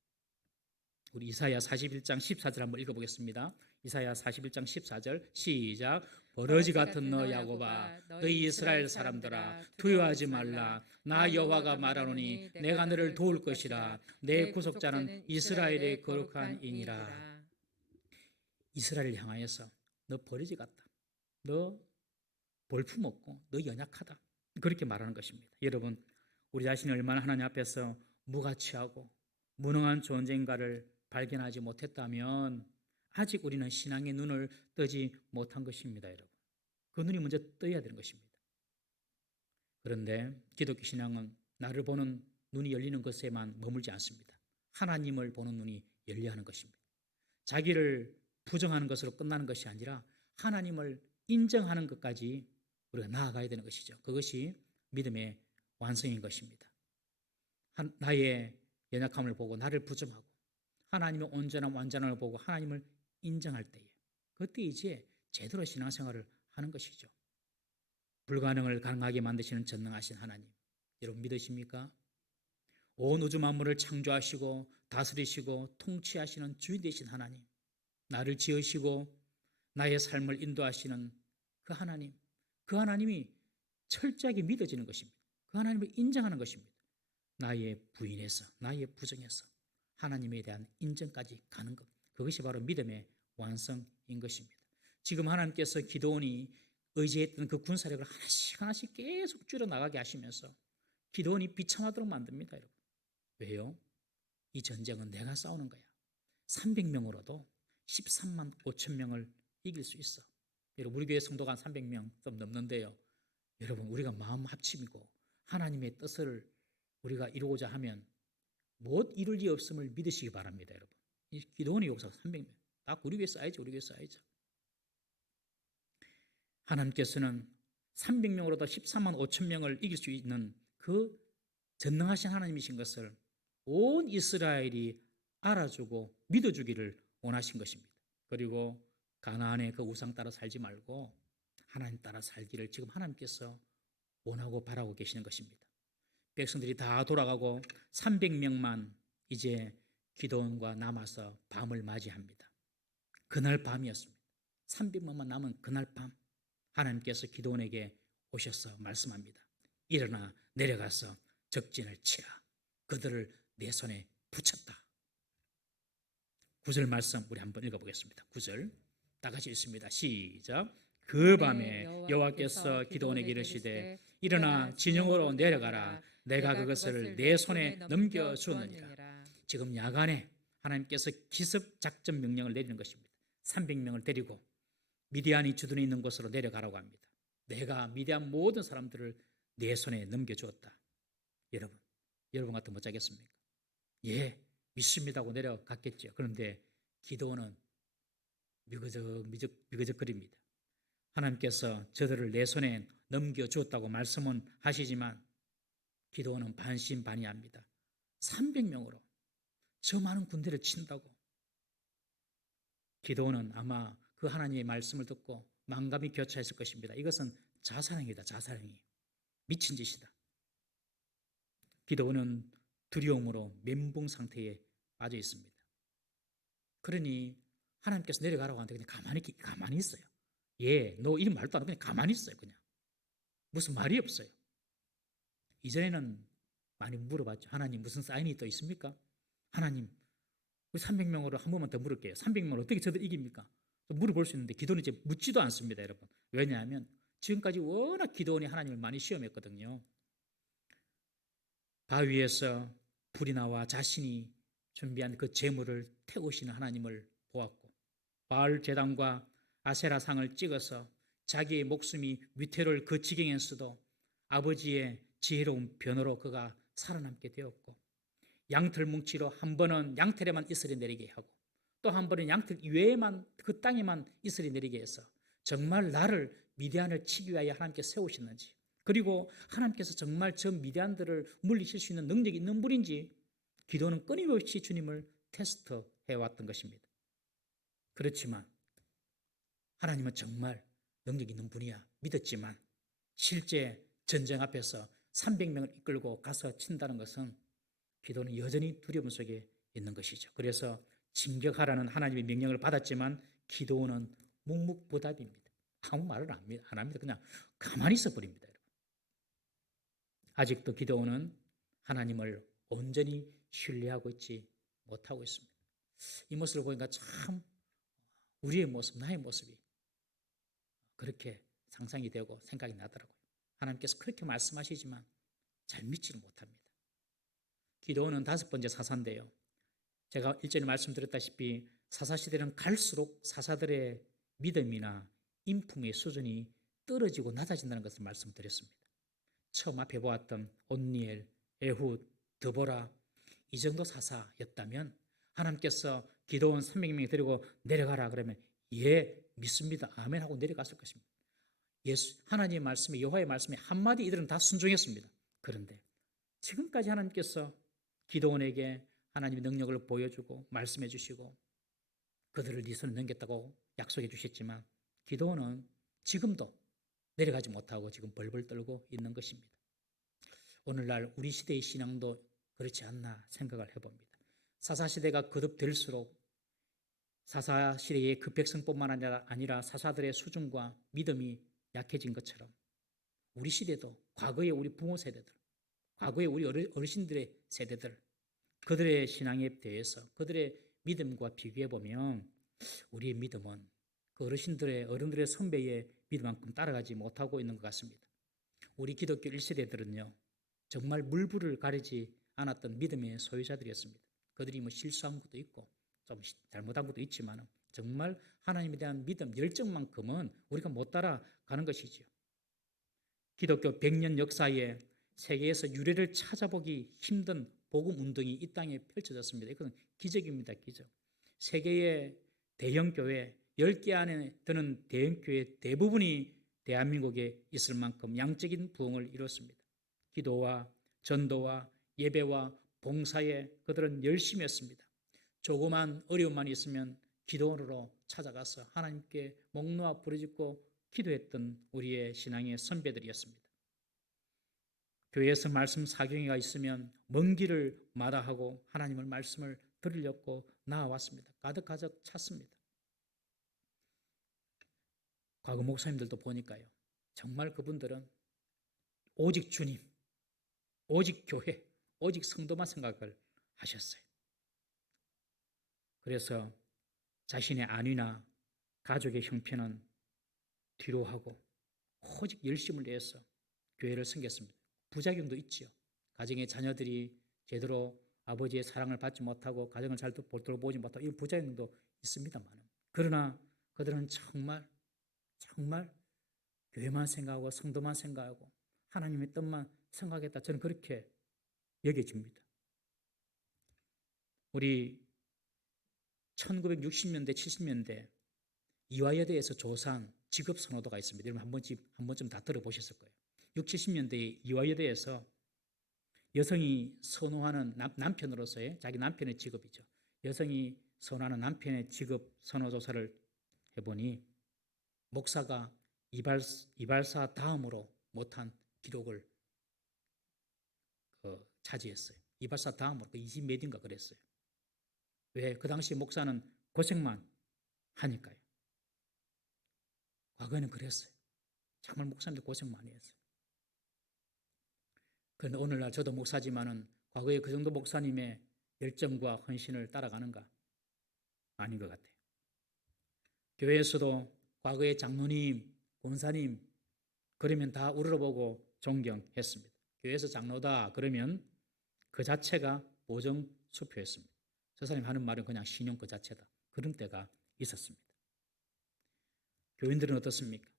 우리 이사야 41장 14절 한번 읽어보겠습니다. 이사야 41장 14절 시작. 버러지 같은 너 야곱아, 너희 이스라엘 사람들아, 두려워하지 말라. 나 여호와가 말하노니 내가 너를 도울 것이라. 내 구속자는 이스라엘의 거룩한 이니라. 이스라엘을 향하여서 너 버러지 같다. 너 볼품없고 너 연약하다. 그렇게 말하는 것입니다. 여러분, 우리 자신이 얼마나 하나님 앞에서 무가치하고 무능한 존재인가를 발견하지 못했다면 아직 우리는 신앙의 눈을 뜨지 못한 것입니다. 여러분, 그 눈이 먼저 떠야 되는 것입니다. 그런데 기독교 신앙은 나를 보는 눈이 열리는 것에만 머물지 않습니다. 하나님을 보는 눈이 열려야 하는 것입니다. 자기를 부정하는 것으로 끝나는 것이 아니라 하나님을 인정하는 것까지 우리가 나아가야 되는 것이죠. 그것이 믿음의 완성인 것입니다. 나의 연약함을 보고 나를 부정하고 하나님의 온전한 완전함을 보고 하나님을 인정할 때에 그때 이제 제대로 신앙생활을 하는 것이죠. 불가능을 가능하게 만드시는 전능하신 하나님, 여러분 믿으십니까? 온 우주 만물을 창조하시고 다스리시고 통치하시는 주인 되신 하나님, 나를 지으시고 나의 삶을 인도하시는 그 하나님, 그 하나님이 철저하게 믿어지는 것입니다. 그 하나님을 인정하는 것입니다. 나의 부인에서, 나의 부정에서 하나님에 대한 인정까지 가는 것, 그것이 바로 믿음의 완성인 것입니다. 지금 하나님께서 기드온이 의지했던 그 군사력을 하나씩 계속 줄여나가게 하시면서 기드온이 비참하도록 만듭니다. 여러분, 왜요? 이 전쟁은 내가 싸우는 거야. 300명으로도 13만 5천 명을 이길 수 있어. 여러분, 우리 교회 성도가 한 300명 좀 넘는데요. 여러분, 우리가 마음 합심이고 하나님의 뜻을 우리가 이루고자 하면 못 이룰 리 없음을 믿으시기 바랍니다. 여러분, 이 기도원의 역사가 300명 딱 우리 교회 쌓이죠. 우리 교회 쌓이죠. 하나님께서는 300명으로도 14만 5천 명을 이길 수 있는 그 전능하신 하나님이신 것을 온 이스라엘이 알아주고 믿어주기를 원하신 것입니다. 그리고 가나안의 그 우상 따라 살지 말고 하나님 따라 살기를 지금 하나님께서 원하고 바라고 계시는 것입니다. 백성들이 다 돌아가고 300명만 이제 기드온과 남아서 밤을 맞이합니다. 그날 밤이었습니다. 300명만 남은 그날 밤 하나님께서 기드온에게 오셔서 말씀합니다. 일어나 내려가서 적진을 치라. 그들을 내 손에 붙였다. 9절 말씀 우리 한번 읽어보겠습니다. 9절 다 같이 읽습니다. 시작. 그 밤에 여호와께서 기드온에게 이르시되 일어나 진영으로 내려가라. 내가 그것을 내 손에 넘겨주느니라. 지금 야간에 하나님께서 기습 작전 명령을 내리는 것입니다. 300명을 데리고 미디안이 주둔해 있는 곳으로 내려가라고 합니다. 내가 미디안 모든 사람들을 내 손에 넘겨주었다. 여러분 같으면 못하겠습니까? 예, 믿습니다 하고 내려갔겠죠. 그런데 기드온은 미거적거립니다. 하나님께서 저들을 내 손에 넘겨주었다고 말씀은 하시지만 기드온은 반신반의합니다. 300명으로 저 많은 군대를 친다고. 기드온은 아마 그 하나님의 말씀을 듣고 만감이 교차했을 것입니다. 이것은 자살행위다. 자살행위. 미친 짓이다. 기드온은 두려움으로 멘붕 상태에 빠져 있습니다. 그러니 하나님께서 내려가라고 하는데 그냥 가만히 있어요. 예, 너 이런 말도 안 하고 그냥 가만히 있어요. 그냥 무슨 말이 없어요. 이전에는 많이 물어봤죠. 하나님 무슨 사인이 또 있습니까? 하나님 우리 300명으로 한 번만 더 물을게요. 300명을 어떻게 저들 이깁니까? 또 물어볼 수 있는데 기도는 이제 묻지도 않습니다. 여러분, 왜냐하면 지금까지 워낙 기도원이 하나님을 많이 시험했거든요. 바위에서 불이 나와 자신이 준비한 그 재물을 태우시는 하나님을 보았고 바알 제단과 아세라 상을 찍어서 자기의 목숨이 위태로울 그 지경에서도 아버지의 지혜로운 변호로 그가 살아남게 되었고, 양털 뭉치로 한 번은 양털에만 이슬이 내리게 하고 또 한 번은 양털 이외에만 그 땅에만 이슬이 내리게 해서 정말 나를 미디안을 치기 위하여 하나님께 세우셨는지, 그리고 하나님께서 정말 저 미디안들을 물리칠 수 있는 능력이 있는 분인지 기도는 끊임없이 주님을 테스트해 왔던 것입니다. 그렇지만 하나님은 정말 능력 있는 분이야 믿었지만 실제 전쟁 앞에서 300명을 이끌고 가서 친다는 것은 기도는 여전히 두려움 속에 있는 것이죠. 그래서 진격하라는 하나님의 명령을 받았지만 기도는 묵묵부답입니다. 아무 말을 안 합니다. 그냥 가만히 있어 버립니다. 아직도 기도는 하나님을 온전히 신뢰하고 있지 못하고 있습니다. 이 모습을 보니까 참 우리의 모습, 나의 모습이 그렇게 상상이 되고 생각이 나더라고요. 하나님께서 그렇게 말씀하시지만 잘 믿지를 못합니다. 기도는 5번째 사사인데요. 제가 일전에 말씀드렸다시피 사사시대는 갈수록 사사들의 믿음이나 인품의 수준이 떨어지고 낮아진다는 것을 말씀드렸습니다. 처음 앞에 보았던 온니엘, 에훗, 드보라 이 정도 사사였다면 하나님께서 기도원 300명이 데리고 내려가라 그러면 예 믿습니다 아멘 하고 내려갔을 것입니다. 하나님의 말씀에 여호와의 말씀에 한마디 이들은 다 순종했습니다. 그런데 지금까지 하나님께서 기도원에게 하나님의 능력을 보여주고 말씀해 주시고 그들을 네 손에 넘겼다고 약속해 주셨지만 기도원은 지금도 내려가지 못하고 지금 벌벌 떨고 있는 것입니다. 오늘날 우리 시대의 신앙도 그렇지 않나 생각을 해봅니다. 사사시대가 거듭될수록 사사시대의 그 백성뿐만 아니라 사사들의 수준과 믿음이 약해진 것처럼 우리 시대도 과거의 우리 부모 세대들, 과거의 우리 어르신들의 세대들, 그들의 신앙에 대해서 그들의 믿음과 비교해보면 우리의 믿음은 그 어른들의 선배의 믿음만큼 따라가지 못하고 있는 것 같습니다. 우리 기독교 1세대들은요 정말 물불을 가리지 않았던 믿음의 소유자들이었습니다. 그들이 뭐 실수한 것도 있고 좀 잘못한 것도 있지만 정말 하나님에 대한 믿음, 열정만큼은 우리가 못 따라가는 것이죠. 기독교 100년 역사에 세계에서 유래를 찾아보기 힘든 복음 운동이 이 땅에 펼쳐졌습니다. 이건 기적입니다. 기적. 세계의 대형교회 10개 안에 드는 대형교회 대부분이 대한민국에 있을 만큼 양적인 부흥을 이뤘습니다. 기도와 전도와 예배와 봉사에 그들은 열심히 했습니다. 조그만 어려움만 있으면 기도원으로 찾아가서 하나님께 목 놓아 부르짖고 기도했던 우리의 신앙의 선배들이었습니다. 교회에서 말씀 사경회가 있으면 먼 길을 마다하고 하나님의 말씀을 들으려고 나아왔습니다. 가득가득 찼습니다. 과거 목사님들도 보니까요. 정말 그분들은 오직 주님, 오직 교회, 오직 성도만 생각을 하셨어요. 그래서 자신의 안위나 가족의 형편은 뒤로 하고 오직 열심을 내서 교회를 섬겼습니다. 부작용도 있지요. 가정의 자녀들이 제대로 아버지의 사랑을 받지 못하고 가정을 잘 돌보지 못하고 이런 부작용도 있습니다만 그러나 그들은 정말 교회만 생각하고 성도만 생각하고 하나님의 뜻만 생각했다. 저는 그렇게 여겨집니다. 우리 1960년대 70년대 이화여대에서 조사한 직업 선호도가 있습니다. 여러분 한 번쯤 다 들어보셨을 거예요. 60, 70년대 이화여대에서 여성이 선호하는 남편으로서의 자기 남편의 직업이죠. 여성이 선호하는 남편의 직업 선호 조사를 해보니 목사가 이발사 다음으로 못한 기록을 차지했어요. 이발사 다음으로 20몇 인가 그랬어요. 왜? 그 당시 목사는 고생만 하니까요. 과거에는 그랬어요. 정말 목사님들 고생 많이 했어요. 그런데 오늘날 저도 목사지만은 과거에 그 정도 목사님의 열정과 헌신을 따라가는가? 아닌 것 같아요. 교회에서도 과거의 장로님, 권사님 그러면 다 우러러보고 존경했습니다. 교회에서 장로다 그러면 그 자체가 보정수표였습니다. 저 사람이 하는 말은 그냥 신용 그 자체다. 그런 때가 있었습니다. 교인들은 어떻습니까?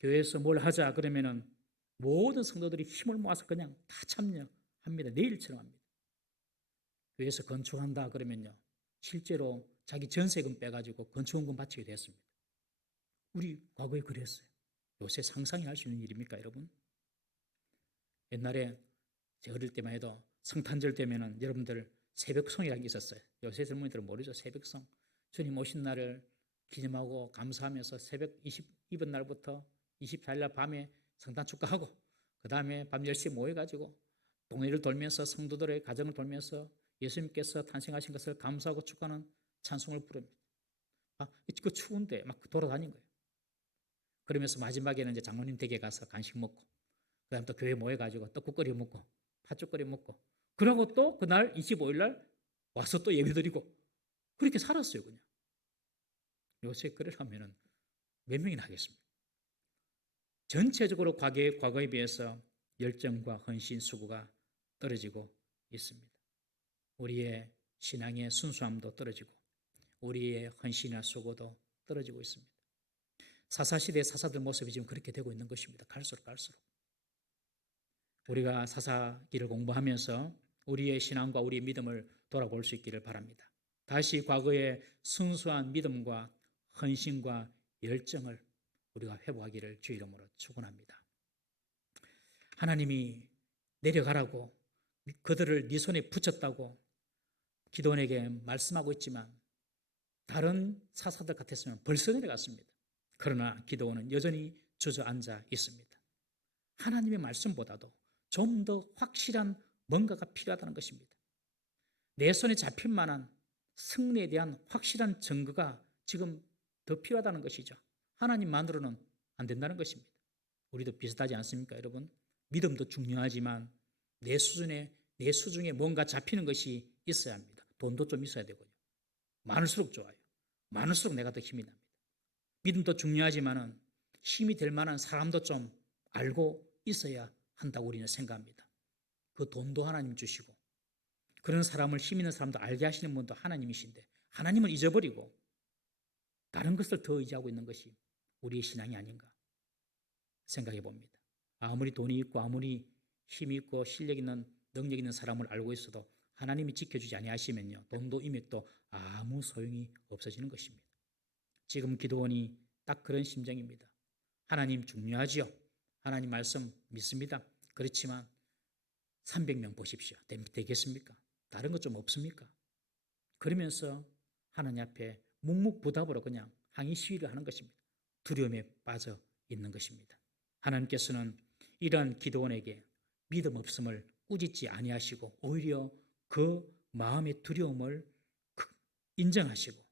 교회에서 뭘 하자 그러면은 모든 성도들이 힘을 모아서 그냥 다 참여합니다. 내일처럼 합니다. 교회에서 건축한다 그러면요, 실제로 자기 전세금 빼가지고 건축원금 바치게 됐습니다. 우리 과거에 그랬어요. 요새 상상이 할 수 있는 일입니까, 여러분? 옛날에 제가 어릴 때만 해도 성탄절 되면은 여러분들 새벽송이라는 게 있었어요. 요새 젊은이들은 모르죠. 새벽송. 주님 오신 날을 기념하고 감사하면서 새벽 20번 날부터 24일 날 밤에 성탄 축하하고, 그 다음에 밤 10시에 모여가지고 동네를 돌면서 성도들의 가정을 돌면서 예수님께서 탄생하신 것을 감사하고 축하하는 찬송을 부릅니다. 그 추운데 막 돌아다닌 거예요. 그러면서 마지막에는 이제 장로님 댁에 가서 간식 먹고, 그 다음 또 교회 모여가지고 떡국 끓여 먹고 팥죽 끓여 먹고, 그러고 또 그날 25일 날 와서 또 예배 드리고, 그렇게 살았어요. 그냥 요새 그러려면은 몇 명이나 하겠습니까? 전체적으로 과거에 비해서 열정과 헌신, 수고가 떨어지고 있습니다. 우리의 신앙의 순수함도 떨어지고 우리의 헌신이나 수고도 떨어지고 있습니다. 사사시대의 사사들 모습이 지금 그렇게 되고 있는 것입니다. 갈수록 우리가 사사기를 공부하면서 우리의 신앙과 우리의 믿음을 돌아볼 수 있기를 바랍니다. 다시 과거의 순수한 믿음과 헌신과 열정을 우리가 회복하기를 주의 이름으로 축원합니다. 하나님이 내려가라고 그들을 네 손에 붙였다고 기도원에게 말씀하고 있지만 다른 사사들 같았으면 벌써 내려갔습니다. 그러나 기도원은 여전히 주저앉아 있습니다. 하나님의 말씀보다도 좀 더 확실한 뭔가가 필요하다는 것입니다. 내 손에 잡힐 만한 승리에 대한 확실한 증거가 지금 더 필요하다는 것이죠. 하나님만으로는 안 된다는 것입니다. 우리도 비슷하지 않습니까, 여러분? 믿음도 중요하지만 내 수중에 뭔가 잡히는 것이 있어야 합니다. 돈도 좀 있어야 되고요. 많을수록 좋아요. 많을수록 내가 더 힘이 납니다. 믿음도 중요하지만은 힘이 될 만한 사람도 좀 알고 있어야 한다고 우리는 생각합니다. 그 돈도 하나님 주시고 그런 사람을, 힘 있는 사람도 알게 하시는 분도 하나님이신데 하나님을 잊어버리고 다른 것을 더 의지하고 있는 것이 우리의 신앙이 아닌가 생각해 봅니다. 아무리 돈이 있고 아무리 힘이 있고 실력 있는, 능력 있는 사람을 알고 있어도 하나님이 지켜주지 아니하시면요, 돈도 임력도 아무 소용이 없어지는 것입니다. 지금 기도원이 딱 그런 심정입니다. 하나님 중요하지요. 하나님 말씀 믿습니다. 그렇지만 300명 보십시오. 되겠습니까? 다른 것 좀 없습니까? 그러면서 하나님 앞에 묵묵부답으로 그냥 항의 시위를 하는 것입니다. 두려움에 빠져 있는 것입니다. 하나님께서는 이러한 기도원에게 믿음 없음을 꾸짖지 아니하시고 오히려 그 마음의 두려움을 인정하시고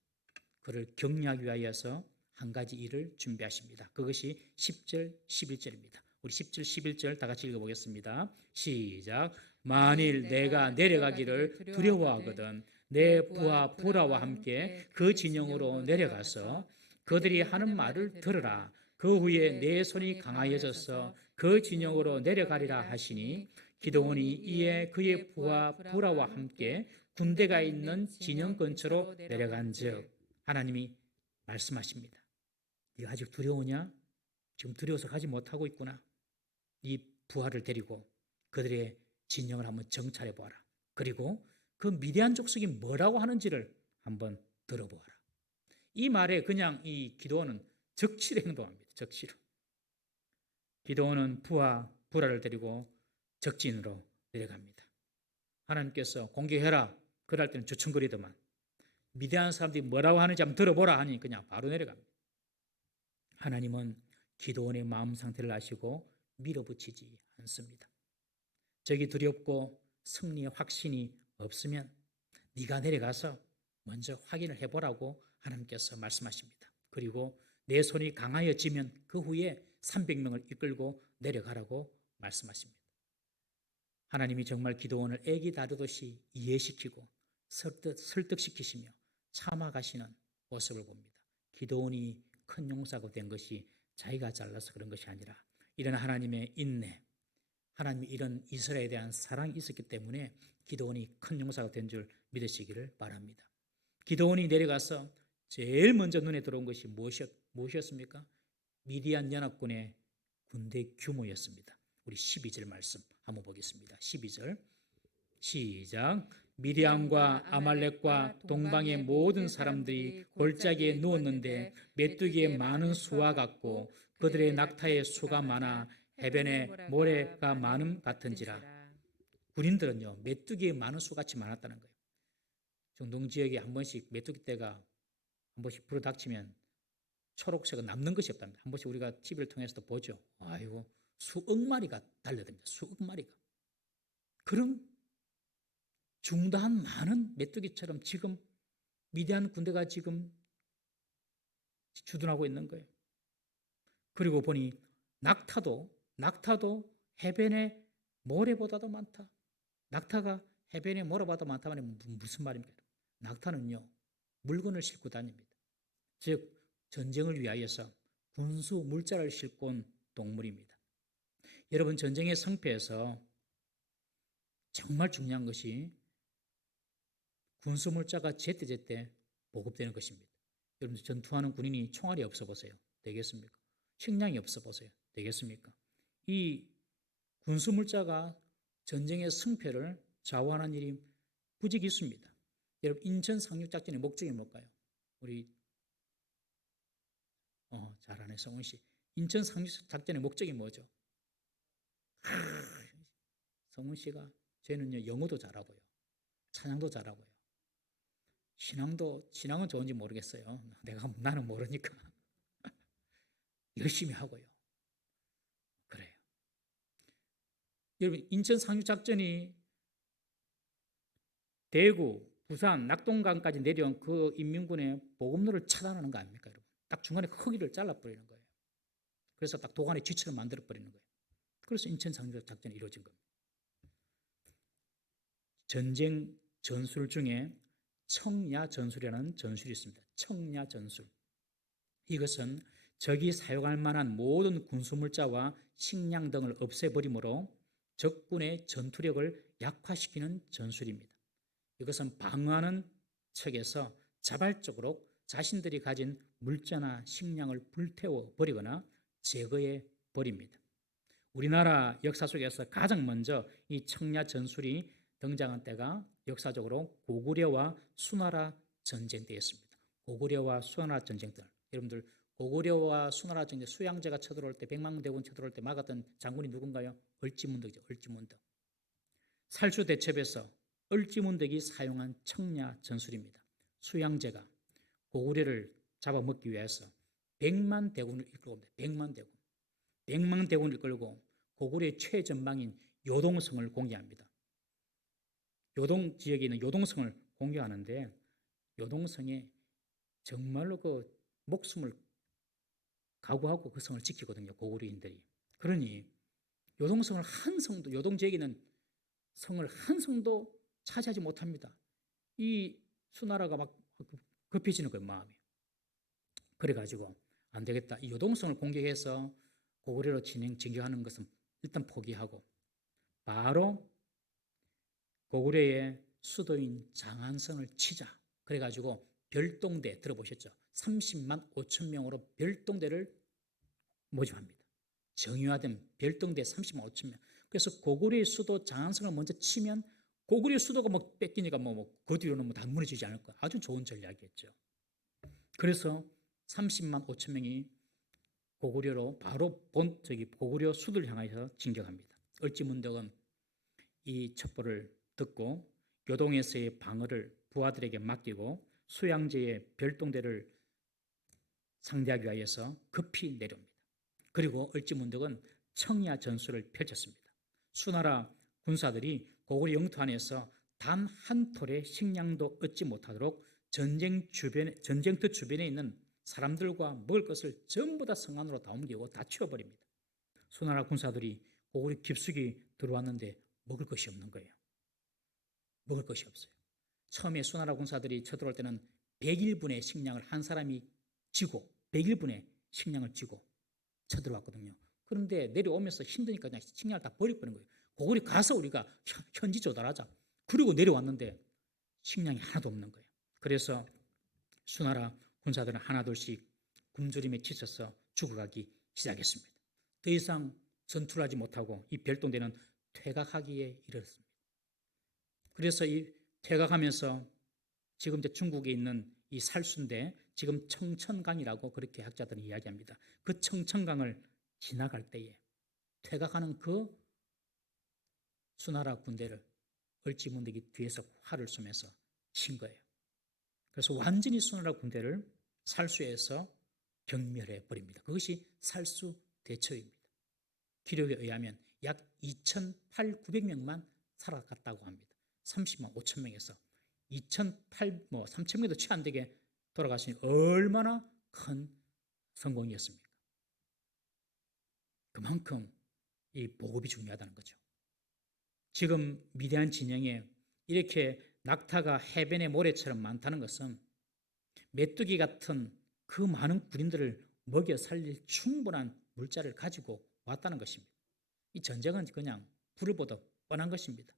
그를 격려하기 위하여서 한 가지 일을 준비하십니다. 그것이 10절, 11절입니다. 우리 10절, 11절 다 같이 읽어보겠습니다. 시작. 만일 내가 내려가기를 두려워하거든 내 부하 부라와 함께 그 진영으로 내려가서 그들이 하는 말을 들으라. 그 후에 내 손이 강하여져서 그 진영으로 내려가리라 하시니 기도원이 이에 그의 부하 부라와 함께 군대가 있는 진영 근처로 내려간즉 하나님이 말씀하십니다. 네가 아직 두려우냐? 지금 두려워서 가지 못하고 있구나. 이 부하를 데리고 그들의 진영을 한번 정찰해 보아라. 그리고 그 미디안 족속이 뭐라고 하는지를 한번 들어보아라. 이 말에 그냥 이 기도원은 적시로 행동합니다. 적시로. 기도원은 부하를 데리고 적진으로 내려갑니다. 하나님께서 공격해라. 그럴 때는 주춤거리더만 미디안 사람들이 뭐라고 하는지 한번 들어보라 하니 그냥 바로 내려갑니다. 하나님은 기도원의 마음 상태를 아시고 밀어붙이지 않습니다. 적이 두렵고 승리의 확신이 없으면 네가 내려가서 먼저 확인을 해보라고 하나님께서 말씀하십니다. 그리고 내 손이 강하여지면 그 후에 300명을 이끌고 내려가라고 말씀하십니다. 하나님이 정말 기도원을 애기 다루듯이 이해시키고 설득시키시며 참아가시는 모습을 봅니다. 기도원이 큰 용사가 된 것이 자기가 잘나서 그런 것이 아니라 이런 하나님의 인내, 하나님이 이런 이스라엘에 대한 사랑이 있었기 때문에 기도원이 큰 용사가 된 줄 믿으시기를 바랍니다. 기도원이 내려가서 제일 먼저 눈에 들어온 것이 무엇이었습니까? 미디안 연합군의 군대 규모였습니다. 우리 12절 말씀 한번 보겠습니다. 12절 시작. 미디안과 아말렉과 동방의 모든 사람들이 골짜기에 누웠는데 메뚜기의 많은 수와 같고 그들의 낙타의 수가 많아 해변에 모래가 많음 같은지라. 군인들은요 메뚜기의 많은 수같이 많았다는 거예요. 중동 지역에 한 번씩 메뚜기 떼가 한 번씩 불어닥치면 초록색은 남는 것이 없답니다. 한 번씩 우리가 TV를 통해서도 보죠. 아이고 수억 마리가 달려듭니다. 수억 마리가. 그런 중다한 많은 메뚜기처럼 지금 미디안 군대가 지금 주둔하고 있는 거예요. 그리고 보니 낙타도 해변의 모래보다도 많다. 낙타가 해변의 모래보다 많다 말이 무슨 말입니까? 낙타는요 물건을 싣고 다닙니다. 즉 전쟁을 위하여서 군수 물자를 싣고 온 동물입니다. 여러분 전쟁의 성패에서 정말 중요한 것이 군수 물자가 제때제때 보급되는 것입니다. 여러분 전투하는 군인이 총알이 없어 보세요. 되겠습니까? 식량이 없어 보세요. 되겠습니까? 이 군수 물자가 전쟁의 승패를 좌우하는 일이 부지기 있습니다. 여러분 인천 상륙작전의 목적이 뭘까요? 우리 잘하네 성훈 씨. 인천 상륙작전의 목적이 뭐죠? 성훈 씨가 쟤는요 영어도 잘하고요, 찬양도 잘하고요, 신앙은 좋은지 모르겠어요. 나는 모르니까 열심히 하고요. 그래요. 여러분 인천 상륙작전이 대구, 부산, 낙동강까지 내려온 그 인민군의 보급로를 차단하는 거 아닙니까, 여러분? 딱 중간에 허기를 잘라버리는 거예요. 그래서 딱 도관의 쥐처럼 만들어버리는 거예요. 그래서 인천 상륙작전이 이루어진 겁니다. 전쟁 전술 중에 청야전술이라는 전술이 있습니다. 청야전술. 이것은 적이 사용할 만한 모든 군수물자와 식량 등을 없애버리므로 적군의 전투력을 약화시키는 전술입니다. 이것은 방어하는 측에서 자발적으로 자신들이 가진 물자나 식량을 불태워 버리거나 제거해 버립니다. 우리나라 역사 속에서 가장 먼저 이 청야전술이 등장한 때가 역사적으로 고구려와 수나라 전쟁 때였습니다. 고구려와 수나라 전쟁 때 여러분들 고구려와 수나라 전쟁 수양제가 쳐들어올 때 백망대군 쳐들어올 때 막았던 장군이 누군가요? 얼지문덕이죠. 얼지문덕. 살수대첩에서 얼지문덕이 사용한 청야 전술입니다. 수양제가 고구려를 잡아먹기 위해서 100만 대군을 이끌고 옵니다. 100만 대군. 100만 대군을 이끌고 고구려의 최전방인 요동성을 공개합니다. 요동 지역에 있는 요동성을 공개하는데 요동성에 정말로 그 목숨을 각오하고 그 성을 지키거든요. 고구려인들이. 그러니 요동성을 한 성도, 요동 지역에 있는 성을 한 성도 차지하지 못합니다. 이 수나라가 막 급해지는 거예요, 마음이. 그래가지고 안 되겠다. 이 요동성을 공격해서 고구려로 진격하는 것은 일단 포기하고 바로 고구려의 수도인 장안성을 치자. 그래가지고 별동대 들어보셨죠? 30만 5천 명으로 별동대를 모집합니다. 정의화된 별동대 30만 5천 명. 그래서 고구려의 수도 장안성을 먼저 치면 고구려 수도가 뭐 뺏기니까 그 뒤로는 다 무너지지 않을 거야. 아주 좋은 전략이었죠. 그래서 30만 5천 명이 고구려로 바로 고구려 수도를 향해서 진격합니다. 얼지문덕은 이 첩보를 듣고 요동에서의 방어를 부하들에게 맡기고 수양제의 별동대를 상대하기 위해서 급히 내려옵니다. 그리고 얼지문덕은 청야 전술을 펼쳤습니다. 수나라 군사들이 고구려 영토 안에서 단 한 톨의 식량도 얻지 못하도록 전쟁터 주변에 있는 사람들과 먹을 것을 전부 다 성 안으로 다 옮기고 다 치워버립니다. 수나라 군사들이 고구려 깊숙이 들어왔는데 먹을 것이 없는 거예요. 먹을 것이 없어요. 처음에 수나라 군사들이 쳐들어올 때는 100일분의 식량을 한 사람이 쥐고 100일분의 식량을 쥐고 쳐들어왔거든요. 그런데 내려오면서 힘드니까 그냥 식량을 다 버려버린 거예요. 고구려 가서 우리가 현지 조달하자. 그리고 내려왔는데 식량이 하나도 없는 거예요. 그래서 수나라 군사들은 하나둘씩 굶주림에 지쳐서 죽어가기 시작했습니다. 더 이상 전투를 하지 못하고 이 별동대는 퇴각하기에 이르렀습니다. 그래서 이 퇴각하면서 지금 이제 중국에 있는 이 살수인데 지금 청천강이라고 그렇게 학자들은 이야기합니다. 그 청천강을 지나갈 때에 퇴각하는 그 수나라 군대를 을지문덕이 뒤에서 활을 쏘면서 친 거예요. 그래서 완전히 수나라 군대를 살수에서 경멸해 버립니다. 그것이 살수 대처입니다. 기록에 의하면 약 2,800~900명만 살아갔다고 합니다. 30만 5천 명에서 3,000명도 채 안 되게 돌아가시니 얼마나 큰 성공이었습니까? 그만큼 이 보급이 중요하다는 거죠. 지금 미디안 진영에 이렇게 낙타가 해변의 모래처럼 많다는 것은 메뚜기 같은 그 많은 군인들을 먹여 살릴 충분한 물자를 가지고 왔다는 것입니다. 이 전쟁은 그냥 불을 보듯 뻔한 것입니다.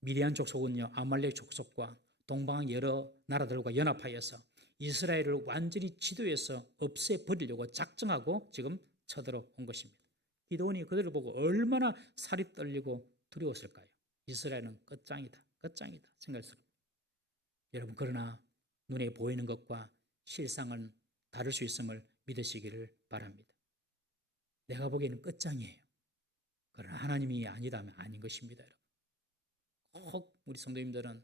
미디안 족속은요, 아말렉 족속과 동방 여러 나라들과 연합하여서 이스라엘을 완전히 지도에서 없애버리려고 작정하고 지금 쳐들어온 것입니다. 기드온이 그들을 보고 얼마나 살이 떨리고 두려웠을까요? 이스라엘은 끝장이다, 끝장이다 생각했습니다. 여러분, 그러나 눈에 보이는 것과 실상은 다를 수 있음을 믿으시기를 바랍니다. 내가 보기에는 끝장이에요. 그러나 하나님이 아니다면 아닌 것입니다. 여러분. 꼭 우리 성도님들은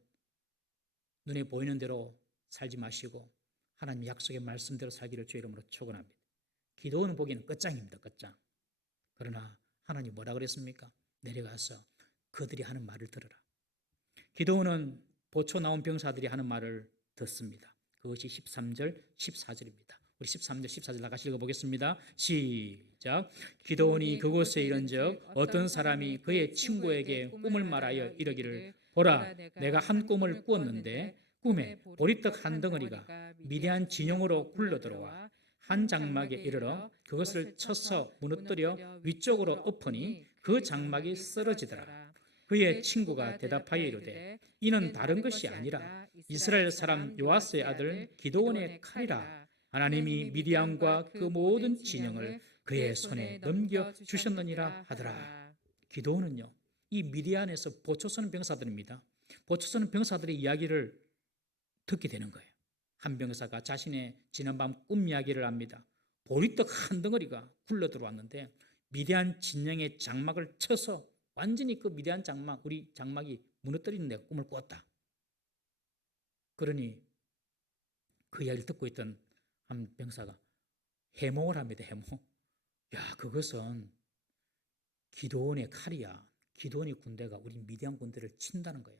눈에 보이는 대로 살지 마시고 하나님 약속의 말씀대로 살기를 주의 이름으로 축원합니다. 기도는 보기에는 끝장입니다. 끝장. 그러나 하나님 뭐라 그랬습니까? 내려가서 그들이 하는 말을 들으라. 기도는 보초 나온 병사들이 하는 말을 듣습니다. 그것이 13절, 14절입니다. 우리 13절, 14절 나가시 읽어보겠습니다. 시작. 기도원이 그곳에 이른즉 어떤 사람이 그의 친구에게 꿈을 말하여 이르기를 보라, 내가 한 꿈을 꾸었는데 꿈에 보리떡 한 덩어리가 미디안 진영으로 굴러들어와 한 장막에 이르러 그것을 쳐서 무너뜨려 위쪽으로 엎으니 그 장막이 쓰러지더라. 그의 친구가 대답하여 이르되 이는 다른 것이 아니라 이스라엘 사람 요아스의 아들 기드온의 칼이라. 하나님이 미디안과 그 모든 진영을 그의 손에 넘겨 주셨느니라 하더라. 기드온은요, 이 미디안에서 보초 서는 병사들입니다. 보초 서는 병사들의 이야기를 듣게 되는 거예요. 한 병사가 자신의 지난밤 꿈 이야기를 합니다. 보리떡 한 덩어리가 굴러 들어왔는데 미디안 진영의 장막을 쳐서 완전히 그 미디안 장막, 우리 장막이 무너뜨리는 데 꿈을 꾸었다. 그러니 그 이야기를 듣고 있던 한 병사가 해몽을 합니다. 해몽. 야, 그것은 기드온의 칼이야. 기드온의 군대가 우리 미디안 군대를 친다는 거야.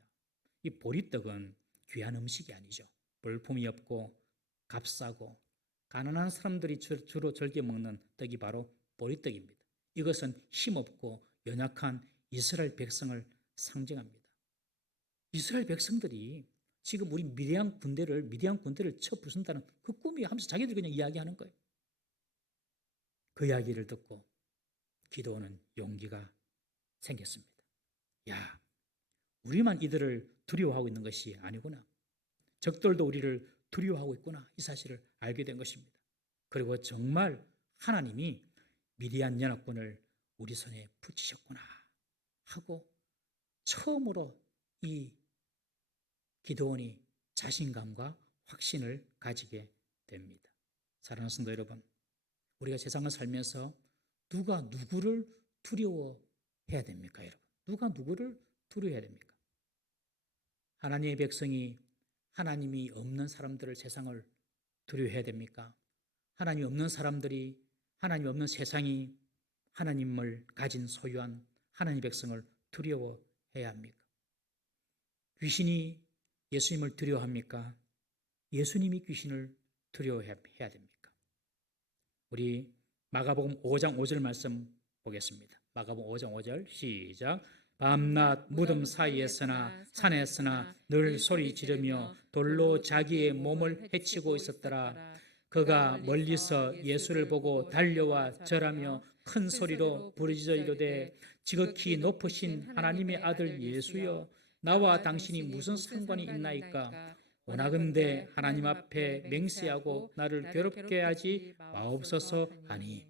이 보리떡은 귀한 음식이 아니죠. 볼품이 없고 값싸고 가난한 사람들이 주로 즐겨 먹는 떡이 바로 보리떡입니다. 이것은 힘없고 연약한 이스라엘 백성을 상징합니다. 이스라엘 백성들이 지금 우리 미디안 군대를 쳐 부순다는 그 꿈이 하면서 자기들이 그냥 이야기하는 거예요. 그 이야기를 듣고 기드온은 용기가 생겼습니다. 야, 우리만 이들을 두려워하고 있는 것이 아니구나. 적들도 우리를 두려워하고 있구나. 이 사실을 알게 된 것입니다. 그리고 정말 하나님이 미디안 연합군을 우리 손에 붙이셨구나 하고 처음으로 이 기드온이 자신감과 확신을 가지게 됩니다. 사랑하는 성도 여러분, 우리가 세상을 살면서 누가 누구를 두려워해야 됩니까, 여러분? 누가 누구를 두려워해야 됩니까? 하나님의 백성이 하나님이 없는 사람들을 세상을 두려워해야 됩니까? 하나님이 없는 사람들이, 하나님 없는 세상이 하나님을 가진 소유한 하나님의 백성을 두려워해야 합니까? 귀신이 예수님을 두려워합니까? 예수님이 귀신을 두려워해야 됩니까? 우리 마가복음 5장 5절 말씀 보겠습니다. 마가복음 5장 5절 시작. 밤낮 무덤 사이에서나 산에서나 늘 소리 지르며 돌로 자기의 몸을 해치고 있었더라. 그가 멀리서 예수를 보고 달려와 절하며 큰 소리로 부르짖어 이르되 지극히 높으신 하나님의 아들 예수여, 나와 당신이 무슨 상관이 있나이까? 원하건대 하나님 앞에 맹세하고 나를 괴롭게 하지 마옵소서 하니.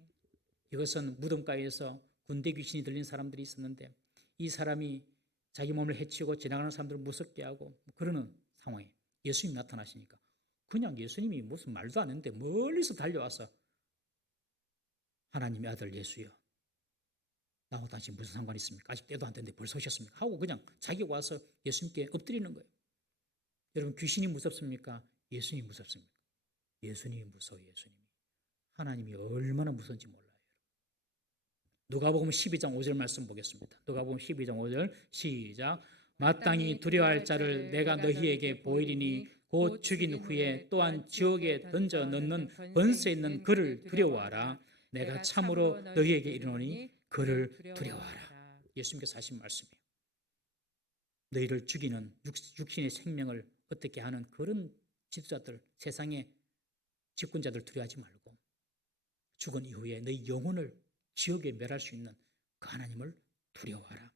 이것은 무덤가에서 군대 귀신이 들린 사람들이 있었는데 이 사람이 자기 몸을 해치고 지나가는 사람들을 무섭게 하고 그러는 상황에 예수님이 나타나시니까 그냥 예수님이 무슨 말도 안 했는데 멀리서 달려와서 하나님의 아들 예수여, 나와 당신 무슨 상관이 있습니까? 아직 때도 안 됐는데 벌써 오셨습니까? 하고 그냥 자기가 와서 예수님께 엎드리는 거예요. 여러분, 귀신이 무섭습니까? 예수님이 무섭습니까? 예수님이 무서워요. 예수님이. 하나님이 얼마나 무서운지 몰라요. 누가복음 12장 5절 말씀 보겠습니다. 누가복음 12장 5절 시작. 마땅히 두려워할 자를 내가 너희에게 보이리니 곧 죽인 후에 또한 지옥에 던져 넣는 번세 있는 그를 두려워하라. 내가 참으로 너희에게 이르노니 그를 두려워하라. 예수님께서 하신 말씀이에요. 너희를 죽이는 육신의 생명을 어떻게 하는 그런 지도자들, 세상의 집권자들 두려워하지 말고 죽은 이후에 너희 영혼을 지옥에 멸할 수 있는 그 하나님을 두려워하라.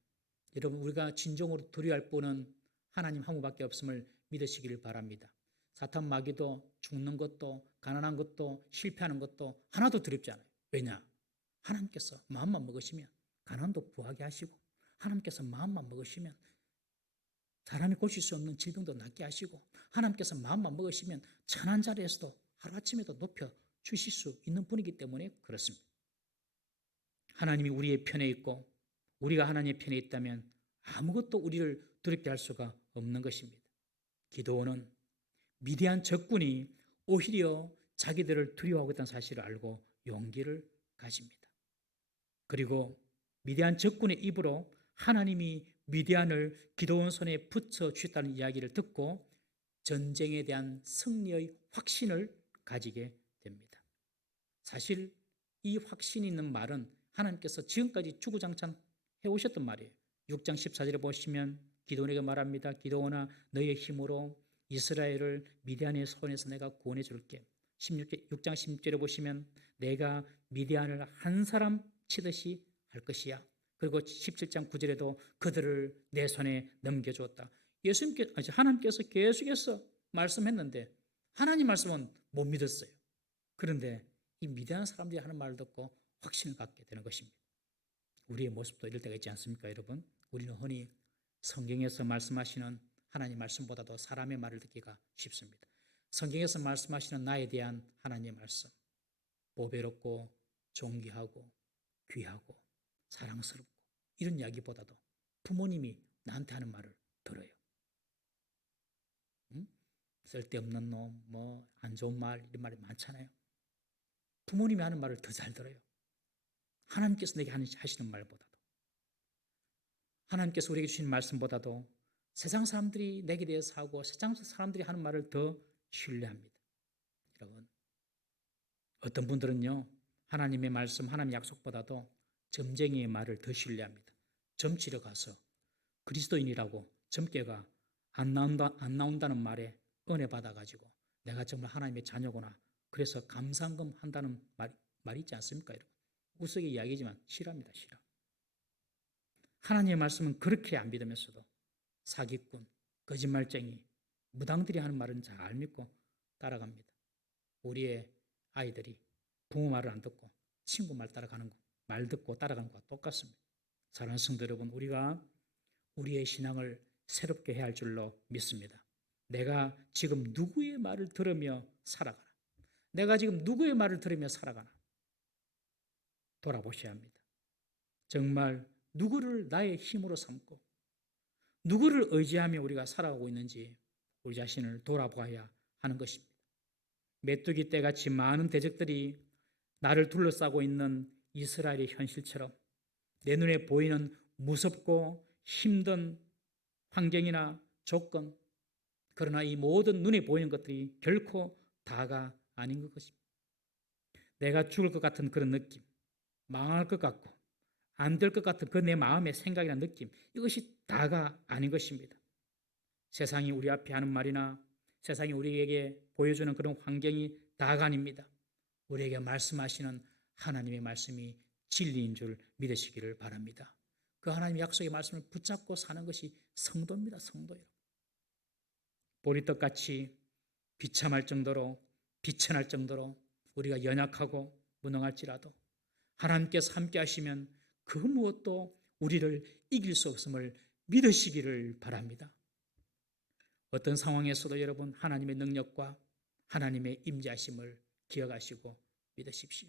여러분, 우리가 진정으로 두려워할 분은 하나님 한 분밖에 없음을 믿으시기를 바랍니다. 사탄 마귀도 죽는 것도 가난한 것도 실패하는 것도 하나도 두렵지 않아요. 왜냐? 하나님께서 마음만 먹으시면 가난도 부하게 하시고, 하나님께서 마음만 먹으시면 사람이 고칠 수 없는 질병도 낫게 하시고, 하나님께서 마음만 먹으시면 천한 자리에서도 하루아침에도 높여 주실 수 있는 분이기 때문에 그렇습니다. 하나님이 우리의 편에 있고 우리가 하나님의 편에 있다면 아무것도 우리를 두렵게 할 수가 없는 것입니다. 기드온은 미디안 적군이 오히려 자기들을 두려워하고 있다는 사실을 알고 용기를 가집니다. 그리고 미디안 적군의 입으로 하나님이 미디안을 기드온 손에 붙여 주셨다는 이야기를 듣고 전쟁에 대한 승리의 확신을 가지게 됩니다. 사실 이 확신이 있는 말은 하나님께서 지금까지 주구장창 해오셨던 말이에요. 6장 14절에 보시면 기드온에게 말합니다. 기드온아, 너의 힘으로 이스라엘을 미디안의 손에서 내가 구원해 줄게. 6장 16절에 보시면 내가 미디안을 한 사람 치듯이 할 것이야. 그리고 17장 9절에도 그들을 내 손에 넘겨주었다. 하나님께서 계속해서 말씀했는데 하나님 말씀은 못 믿었어요. 그런데 이 미디안 사람들이 하는 말을 듣고 확신을 갖게 되는 것입니다. 우리의 모습도 이럴 때가 있지 않습니까, 여러분? 우리는 흔히 성경에서 말씀하시는 하나님 말씀보다도 사람의 말을 듣기가 쉽습니다. 성경에서 말씀하시는 나에 대한 하나님의 말씀, 보배롭고 존귀하고 귀하고 사랑스럽고 이런 이야기보다도 부모님이 나한테 하는 말을 들어요. 쓸데없는 놈, 뭐 안 좋은 말, 이런 말이 많잖아요. 부모님이 하는 말을 더 잘 들어요. 하나님께서 내게 하시는 말보다도, 하나님께서 우리에게 주신 말씀보다도 세상 사람들이 내게 대해서 하고 세상 사람들이 하는 말을 더 신뢰합니다. 여러분, 어떤 분들은요, 하나님의 말씀, 하나님의 약속보다도 점쟁이의 말을 더 신뢰합니다. 점치러 가서 그리스도인이라고 점괘가 안 나온다는 말에 은혜 받아가지고 내가 정말 하나님의 자녀구나, 그래서 감상금 한다는 말이 있지 않습니까, 여러분? 우스개 이야기지만 싫어합니다. 싫어. 하나님의 말씀은 그렇게 안 믿으면서도 사기꾼, 거짓말쟁이, 무당들이 하는 말은 잘 믿고 따라갑니다. 우리의 아이들이 부모 말을 안 듣고 친구 말 따라가는 거, 말 듣고 따라가는 것과 똑같습니다. 사랑하는 성도 여러분, 우리가 우리의 신앙을 새롭게 해야 할 줄로 믿습니다. 내가 지금 누구의 말을 들으며 살아가나? 내가 지금 누구의 말을 들으며 살아가나? 돌아보셔야 합니다. 정말 누구를 나의 힘으로 삼고 누구를 의지하며 우리가 살아가고 있는지 우리 자신을 돌아봐야 하는 것입니다. 메뚜기 떼같이 많은 대적들이 나를 둘러싸고 있는 이스라엘의 현실처럼 내 눈에 보이는 무섭고 힘든 환경이나 조건, 그러나 이 모든 눈에 보이는 것들이 결코 다가 아닌 것입니다. 내가 죽을 것 같은 그런 느낌, 망할 것 같고 안 될 것 같은 그 내 마음의 생각이나 느낌, 이것이 다가 아닌 것입니다. 세상이 우리 앞에 하는 말이나 세상이 우리에게 보여주는 그런 환경이 다가 아닙니다. 우리에게 말씀하시는 하나님의 말씀이 진리인 줄 믿으시기를 바랍니다. 그 하나님의 약속의 말씀을 붙잡고 사는 것이 성도입니다. 성도예요. 보리떡같이 비참할 정도로 비천할 정도로 우리가 연약하고 무능할지라도 하나님께서 함께 하시면 그 무엇도 우리를 이길 수 없음을 믿으시기를 바랍니다. 어떤 상황에서도 여러분 하나님의 능력과 하나님의 임재하심을 기억하시고 믿으십시오.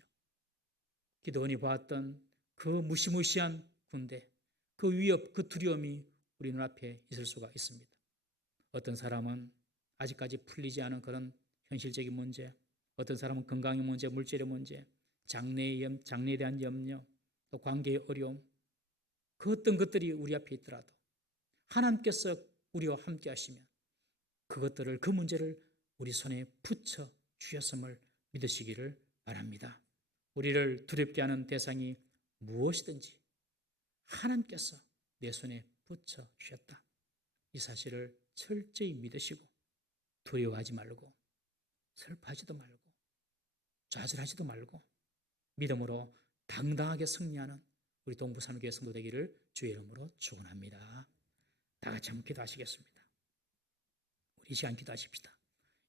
기드온이 보았던 그 무시무시한 군대, 그 위협, 그 두려움이 우리 눈앞에 있을 수가 있습니다. 어떤 사람은 아직까지 풀리지 않은 그런 현실적인 문제, 어떤 사람은 건강의 문제, 물질의 문제, 장래에 대한 염려, 또 관계의 어려움, 그 어떤 것들이 우리 앞에 있더라도 하나님께서 우리와 함께 하시면 그것들을, 그 문제를 우리 손에 붙여 주셨음을 믿으시기를 바랍니다. 우리를 두렵게 하는 대상이 무엇이든지 하나님께서 내 손에 붙여 주셨다. 이 사실을 철저히 믿으시고 두려워하지 말고 슬퍼하지도 말고 좌절하지도 말고 믿음으로 당당하게 승리하는 우리 동부산교회 성도 되기를 주의 이름으로 축원합니다. 다 같이 한번 기도하시겠습니다. 우리 이 시간 기도하십시다.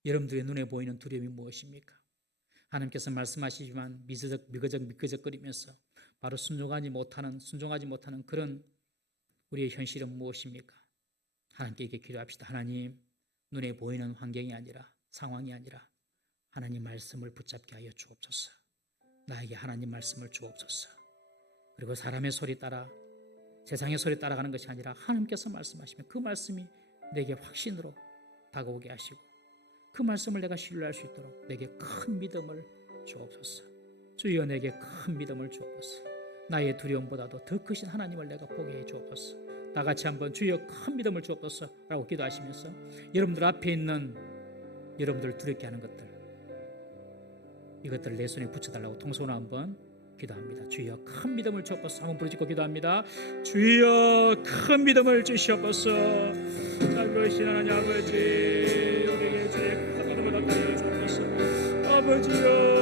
여러분들의 눈에 보이는 두려움이 무엇입니까? 하나님께서 말씀하시지만 미거적거리면서 바로 순종하지 못하는 그런 우리의 현실은 무엇입니까? 하나님께 기도합시다. 하나님, 눈에 보이는 환경이 아니라, 상황이 아니라 하나님 말씀을 붙잡게 하여 주옵소서. 나에게 하나님 말씀을 주옵소서. 그리고 사람의 소리 따라, 세상의 소리 따라가는 것이 아니라 하나님께서 말씀하시면 그 말씀이 내게 확신으로 다가오게 하시고 그 말씀을 내가 신뢰할 수 있도록 내게 큰 믿음을 주옵소서. 주여, 내게 큰 믿음을 주옵소서. 나의 두려움보다도 더 크신 하나님을 내가 보게 해 주옵소서. 다 같이 한번 주여 큰 믿음을 주옵소서 라고 기도하시면서 여러분들 앞에 있는 여러분들 두렵게 하는 것들, 이것들을 내 손에 붙여달라고 통성으로 한번 기도합니다. 주여 큰 믿음을 주옵소서. 한번 부르짖고 기도합니다. 주여 큰 믿음을 주시옵소서. 살아계신 하나님 아버지, 우리에게 주의 큰 믿음을 나타내 주옵소서. 아버지여,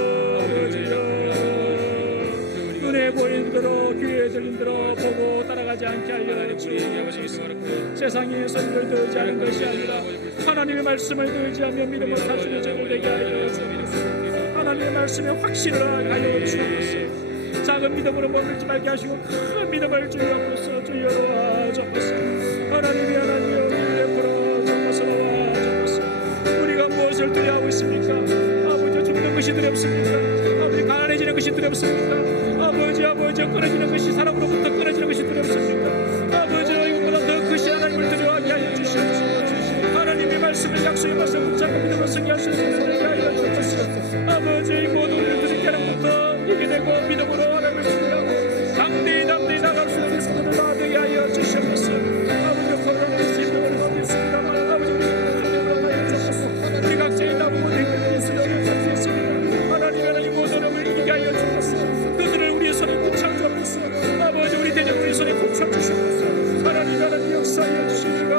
눈에 보이는 대로, 귀에 들린 대로 보고 따라가지 않게 하여 주옵소서. 세상의 소리를 듣지 않은 것이 아니라 하나님의 말씀을 듣지 않으면 믿음을 사시는 자들 되게 하여 주옵소서. 하나님의 말씀에 확신을 하여 주옵소서. 작은 믿음으로 머물지 말게 하시고 큰 믿음을 주옵소서. 주여 주옵소서. 하나님이 하나님이여 우리 옆으로 주옵소서. 주옵소서. 우리가 무엇을 두려워하고 있습니까? 아버지, 죽는 것이 두렵습니까? 아버지, 가난해지는 것이 두렵습니까? 아버지 끊어지는 것이, 사람으로부터 끊어지는 것이 두렵습니까? 아버지, 이것보다 더 크신 하나님을 두려워하게 하여 주시옵소서. 하나님의 말씀을, 약속의 말씀을 붙잡고 믿음으로 승리할 수 있는 것을 하여 주옵소서. 아버지, 모든 우리를 두렵게 하는 것부터 이게 되고 믿음으로 하나님을 승리하고 담대히 나갈 수 있는 성도들 나되게 하여 주시옵소서. 아버지, 코로나 시스템을 넘겼습니다만 아버지, 우리가 하여 주옵소서. 우리 각자의 나보고 대결 예수님을 살수있습니다. 하나님 모든 어려움을 이기게 하여 주옵소서. 그들을 우리의 손에 붙여 주옵소서. 아버지, 우리 대적 우리 손에 붙여 주시옵소서. 하나님 역사하여 주시리가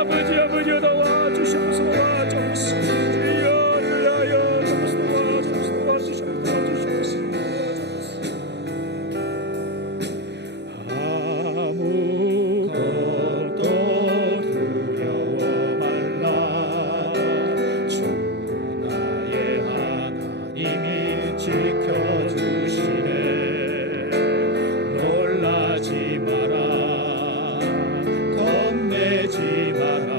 아버지 나와 주시옵소서. 나와 주옵소서. 주여 하여 주옵소서. 나와 주시옵소서. 아무것도 두려워 말라. 주 나의 하나님이 지켜주시네. 놀라지 마라. 겁내지 마라.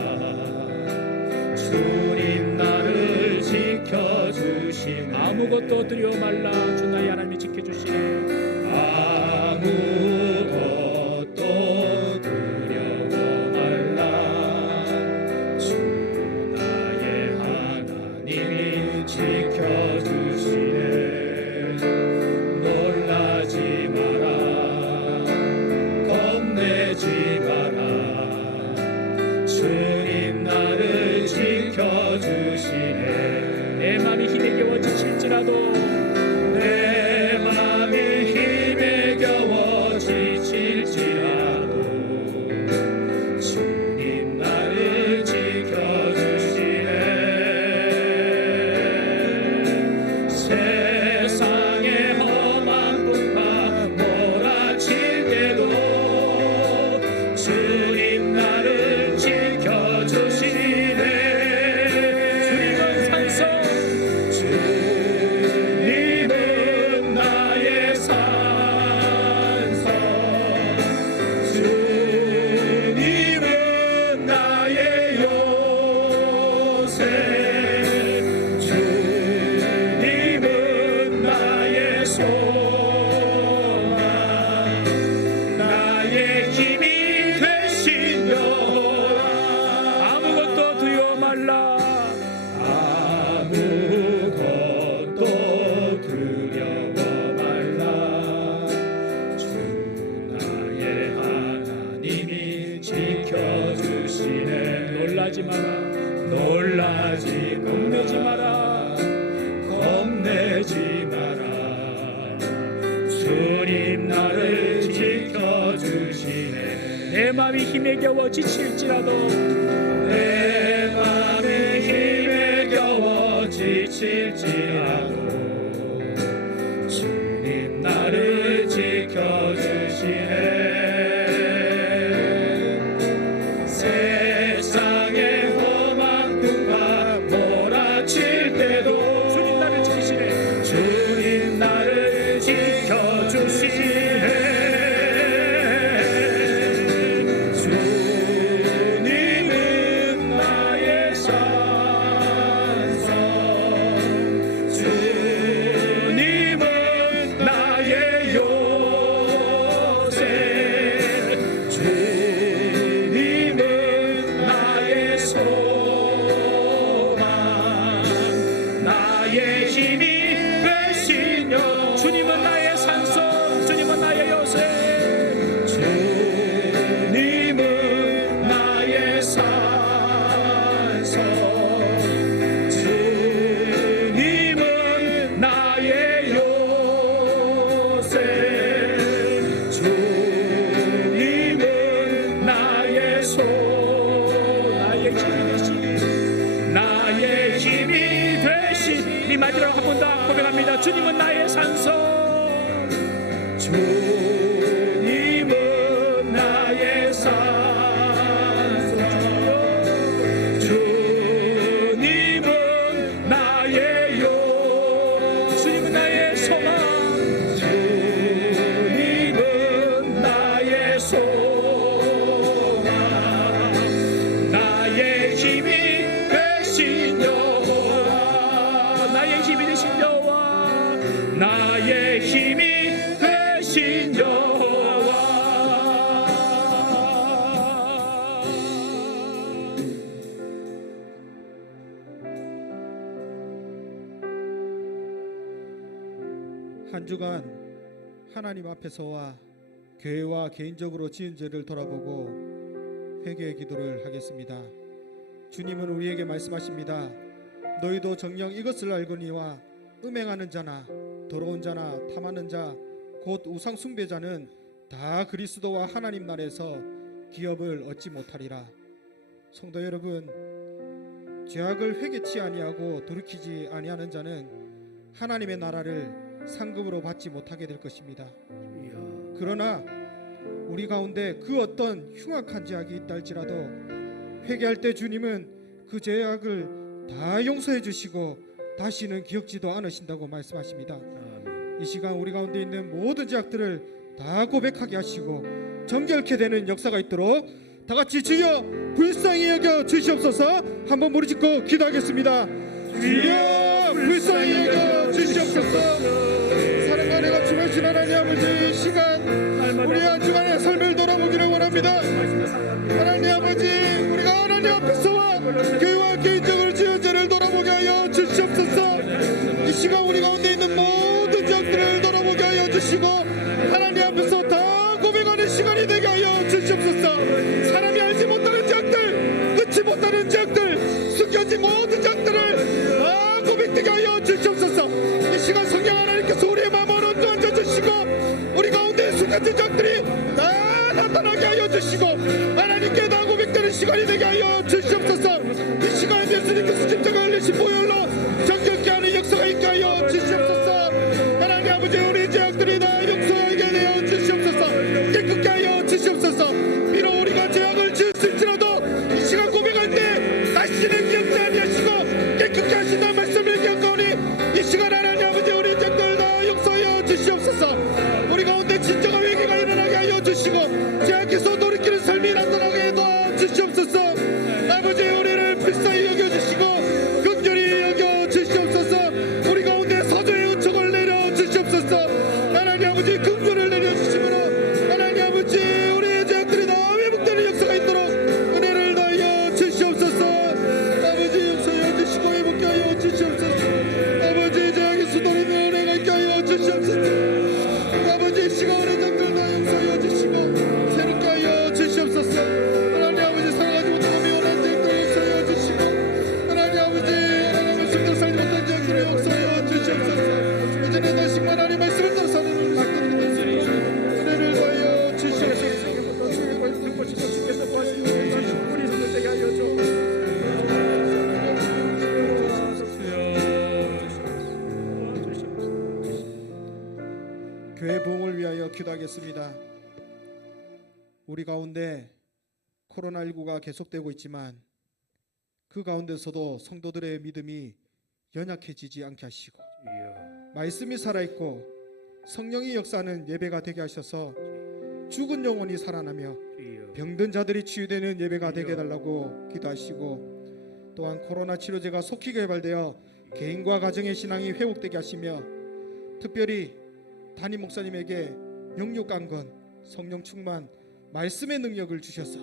주님 나를 지켜주시네. 아무것도 두려워 말라. 주 나의 하나님이 지켜주시네. 아무것도 두려워 말라. 주 나의 하나님이 지켜주시네. 놀라지 마라. 겁내지 마라. 주님 나를 지켜주시네. 내 맘이 힘에 겨워 지칠지라도, 내 맘이 힘에 겨워 지칠지라도 주님 나를 지켜주시네. 세상의 험한 풍파 몰아칠 때도 주님 나를 지켜주시네. 요새 주님은 나의 소망 나의 힘이 되신 여호와 아무것도 두려워 말라 아무것도 두려워 말라 주 나의 하나님이 지켜주시네 놀라지 마라 놀라지 겁내지 마라 겁내지 마라 주님 나를 지켜주시네 내 맘이 힘에 겨워 지칠지라도 내 맘이 힘에 겨워 지칠지라도 주님 나를 지켜주시네 세상의 험한 몰아칠 때도 주님 나를 지키시네 주님 나를 지켜주시네 주님은 나의 산성 주님은 나의 요새 주님은 나의 소망 나의 힘이 되시며 주님은 나의 산성 주님은 나의 요새 주님은 나의 산성 주님은 나의 요새 주님은 나의 나의 힘이 되시 나의 힘이 되시 이 마지막 한 번 더 고백합니다 주님은 나의 산성 주님은 나의 산성 주님은 나의 주님은 나의 소망 주님은 나의 소망 나의 힘이 되신 여호와 나의 힘이 되신 여호와 나의 힘이 되신 여호와 한 주간 하나님 앞에서와 교회와 개인적으로 지은 죄를 돌아보고 회개의 기도를 하겠습니다. 주님은 우리에게 말씀하십니다. 너희도 정녕 이것을 알거니와 음행하는 자나 더러운 자나 탐하는 자 곧 우상 숭배자는 다 그리스도와 하나님 나라에서 기업을 얻지 못하리라. 성도 여러분, 죄악을 회개치 아니하고 돌이키지 아니하는 자는 하나님의 나라를 상급으로 받지 못하게 될 것입니다. 그러나 우리 가운데 그 어떤 흉악한 죄악이 있다 할지라도 회개할 때 주님은 그 죄악을 다 용서해 주시고 다시는 기억지도 않으신다고 말씀하십니다. 이 시간 우리 가운데 있는 모든 죄악들을 다 고백하게 하시고 정결케 되는 역사가 있도록 다 같이 주여 불쌍히 여겨 주시옵소서. 한번 무릎 짓고 기도하겠습니다. 주여 불쌍히 여겨 주시옵소서. 사랑과 은혜가 주신 하나님 아버지, 이 시간 우리 한 주간의 삶을 돌아보기를 원합니다. 하나님 아버지, 우리가 하나님 앞에서와 교회와 개인적으로 지은 죄를 돌아보게 하여 주시옵소서. 이 시간 우리 가운데 있는 모든 죄악들을 돌아보게 하여 주시고 하나님 앞에서 다 고백하는 시간이 되게 하여 주시옵소서. 사람이 알지 못하는 죄악들, 끊지 못하는 죄악들, 숨겨진 모든 죄악들을 다 고백되게 하여 주시옵소서. 이 시간 성령 하나님께서 우리의 마음을 온전히 주시고 우리 가운데 숨겨진 죄악들이 다 나타나게 하여 주시고 하나님께 다 고백되는 시간이 되게 하여 주시옵소서. 이 시간 예수님께서 십자가 흘리신 보혈로 정결케 하는 역사가 있게 하여 주시옵소서. 하나님 아버지, 우리 죄악들이 다 용서하게 되어 주시옵소서. 깨끗게 하여 주시옵소서. 비록 우리가 죄악을 지을지라도 이 시간 고백할 때 다시는 기억지 아니하시고 깨끗게 하신다는 말씀을 기억하오니 이 시간 하나님 아버지, 우리 죄악들 다 용서하여 주시옵소서. 우리 가운데 진정한 회개가 일어나게 하여 주시고 죄악에서 돌이키는 삶이 나타나게 해도 주시옵소서. 아버지, 우리를 불쌍히 여겨주시고 교회 부흥을 위하여 기도하겠습니다. 우리 가운데 코로나19가 계속되고 있지만 그 가운데서도 성도들의 믿음이 연약해지지 않게 하시고 말씀이 살아있고 성령이 역사하는 예배가 되게 하셔서 죽은 영혼이 살아나며 병든 자들이 치유되는 예배가 되게 해달라고 기도하시고, 또한 코로나 치료제가 속히 개발되어 개인과 가정의 신앙이 회복되게 하시며, 특별히 담임 목사님에게 영육 강건, 성령 충만, 말씀의 능력을 주셔서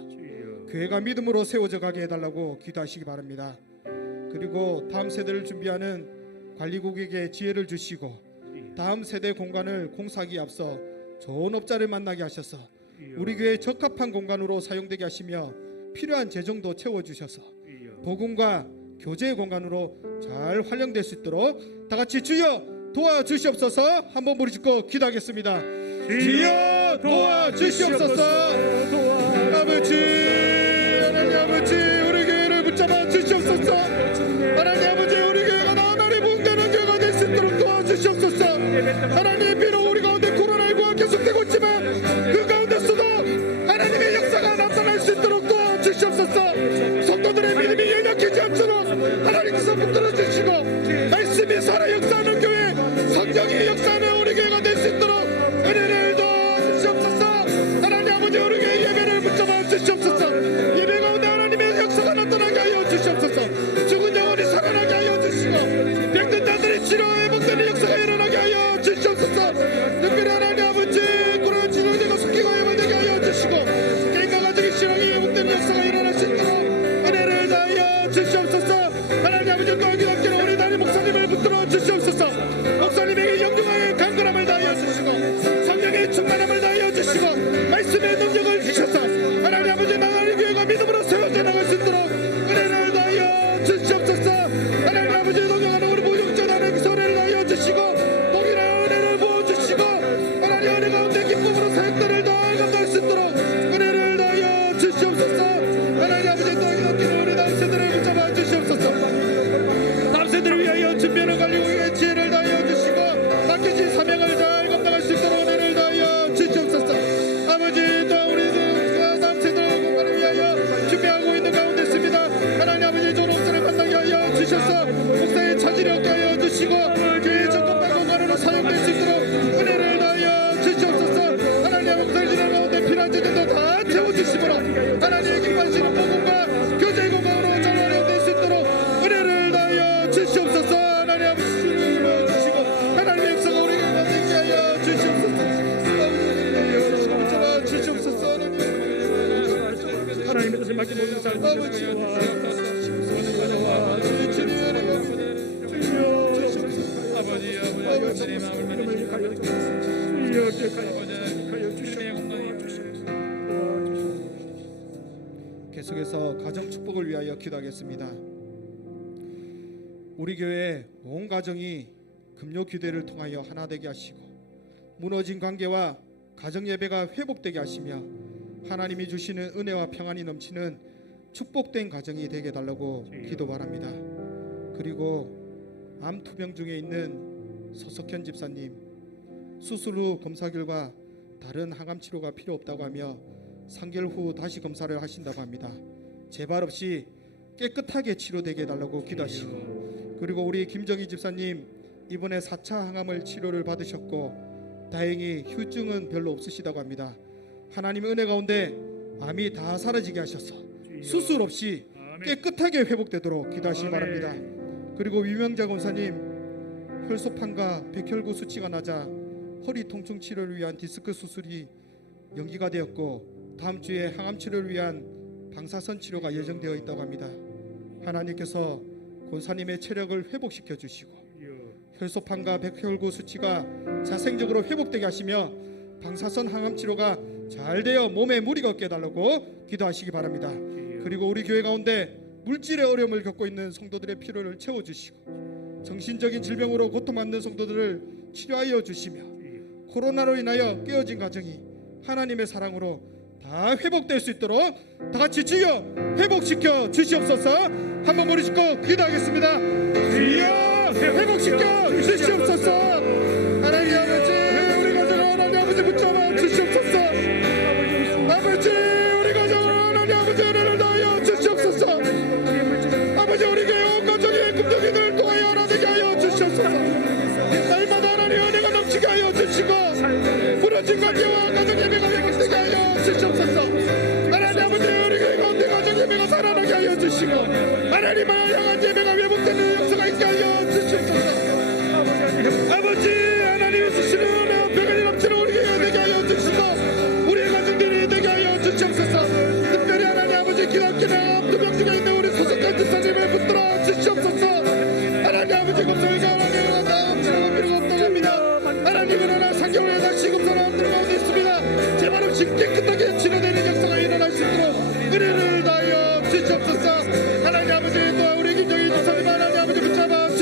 교회가 믿음으로 세워져 가게 해달라고 기도하시기 바랍니다. 그리고 다음 세대를 준비하는 관리국에게 지혜를 주시고 다음 세대 공간을 공사하기에 앞서 좋은 업자를 만나게 하셔서 우리 교회에 적합한 공간으로 사용되게 하시며 필요한 재정도 채워주셔서 복음과 교제의 공간으로 잘 활용될 수 있도록 다 같이 주여 도와주시옵소서 한번 부르짖고 기도하겠습니다. 주여 도와주시옵소서. 아버지, 하나님 아버지, 우리 교회를 붙잡아 주시옵소서. 하나님 아버지, 우리 교회가 나날이 부흥되는 교회가 될 수 있도록 도와주시옵소서. 하나님, 비록 우리 가운데 코로나19가 계속되고 있지만 그 가운데서도 하나님의 역사가 나타날 수 있도록 도와주시옵소서. 성도들의 믿음이 연약해지지 않도록 하나님께서 붙들어 주시고 말씀이 살아 역사하는 교회, 성령이 역사하는 우리 교회가 될 수 있도록 은혜를 주시옵소서. 하나님 아버지, 우리 교회 예배를 붙잡아 주시옵소서. 예배 가운데 하나님의 역사가 나타나게 하여 주시옵소서. 죽은 영혼이 살아나게 하여 주시고 병든 자들이 치료 회복되는 역사가 일어나게 하여 주시옵소서. 특별히 하나님 아버지, 코로나 치료제가 속히고 회복되게 하여 주시고 개인과 가정의 신앙이 회복되는 역사가 일어날 수 있도록 은혜를 다하여 주시옵소서. 하나님 아버지, 또한 기독교로 우리 담임 목사님을 붙들어 주시옵소서. 목사님에게 영광의 강건함을 다하여 주시고 성령의 충만함을 다하여 주시고 말씀의 능력을 주셔서 하나님 아버지, 나가는 교회가 믿음으로 세워져 나갈 수 있도록 은혜를 다하여 주시옵소서. 하나님 아버지, 동역하는 우리 모종전 하나님께서 은혜를 다하여 주시고 동일한 은혜를 부어주시고 하나님 은혜 가운데 기쁨으로 사역들을 더 감당할 수 있도록 은혜를 다하여 주시옵소서. 하나님 아버지, 또 기독교로 우리 다음 세대를 붙잡아 주시옵소서. 다음 세대를 위하여 준비하는 관리국의 지혜를 다하여 주시고 맡겨진 사명을 잘 감당할 수 있도록 은혜를 다하여 주시옵소서. 아버지, 또 우리가 다음 세대의 공간을 위하여 준비하고 있는 가운데 있습니다. 하나님 아버지, 좋은 목사를 만나게 하여 주셔서 목사의 차질이 없게 하여 주시고 교회의 적합한 공간으로 사용될 수 있도록 은혜를 다하여 주시옵소서. 하나님 아버지, 목사를 지내는 가운데 필요한 재정도 다 채워주시므로 하나님의 기뻐하시는 복음과 교제의 공간으로 잘 활용될 수 있도록 은혜를 다하여 주시옵소서. 하나님 아버지, 주님을 주시고 하나님의 역사가 우리에게 만들게 하여 주시옵소서. 아버지, 붙잡아 주시옵소서. 하나님의 뜻을 맡긴 모든 사람 아버지, 아버지, 아버지, 마음을 가려 계속해서 가정 축복을 위하여 기도하겠습니다. 우리 교회 온 가정이 금요 기도를 통하여 하나 되게 하시고 무너진 관계와 가정 예배가 회복되게 하시며 하나님이 주시는 은혜와 평안이 넘치는 축복된 가정이 되게 달라고 기도 바랍니다. 그리고 암 투병 중에 있는 서석현 집사님, 수술 후 검사 결과 다른 항암 치료가 필요 없다고 하며 3개월 후 다시 검사를 하신다고 합니다. 재발 없이 깨끗하게 치료되게 해달라고 기도하시고, 그리고 우리 김정희 집사님 이번에 4차 항암을 치료를 받으셨고 다행히 후유증은 별로 없으시다고 합니다. 하나님의 은혜 가운데 암이 다 사라지게 하셔서 수술 없이 깨끗하게 회복되도록 기도하시기 바랍니다. 그리고 유명자 권사님 혈소판과 백혈구 수치가 낮아 허리 통증 치료를 위한 디스크 수술이 연기가 되었고 다음 주에 항암 치료를 위한 방사선 치료가 예정되어 있다고 합니다. 하나님께서 권사님의 체력을 회복시켜 주시고 혈소판과 백혈구 수치가 자생적으로 회복되게 하시며 방사선 항암 치료가 잘 되어 몸에 무리가 없게 해달라고 기도하시기 바랍니다. 그리고 우리 교회 가운데 물질의 어려움을 겪고 있는 성도들의 필요를 채워주시고 정신적인 질병으로 고통받는 성도들을 치료하여 주시며 코로나로 인하여 깨어진 가정이 하나님의 사랑으로 다 회복될 수 있도록 다 같이 주여 회복시켜 주시옵소서. 한번 머리 짚고 기도하겠습니다. 주여 회복시켜 주시옵소서. 하나님 아버지, 우리 가정을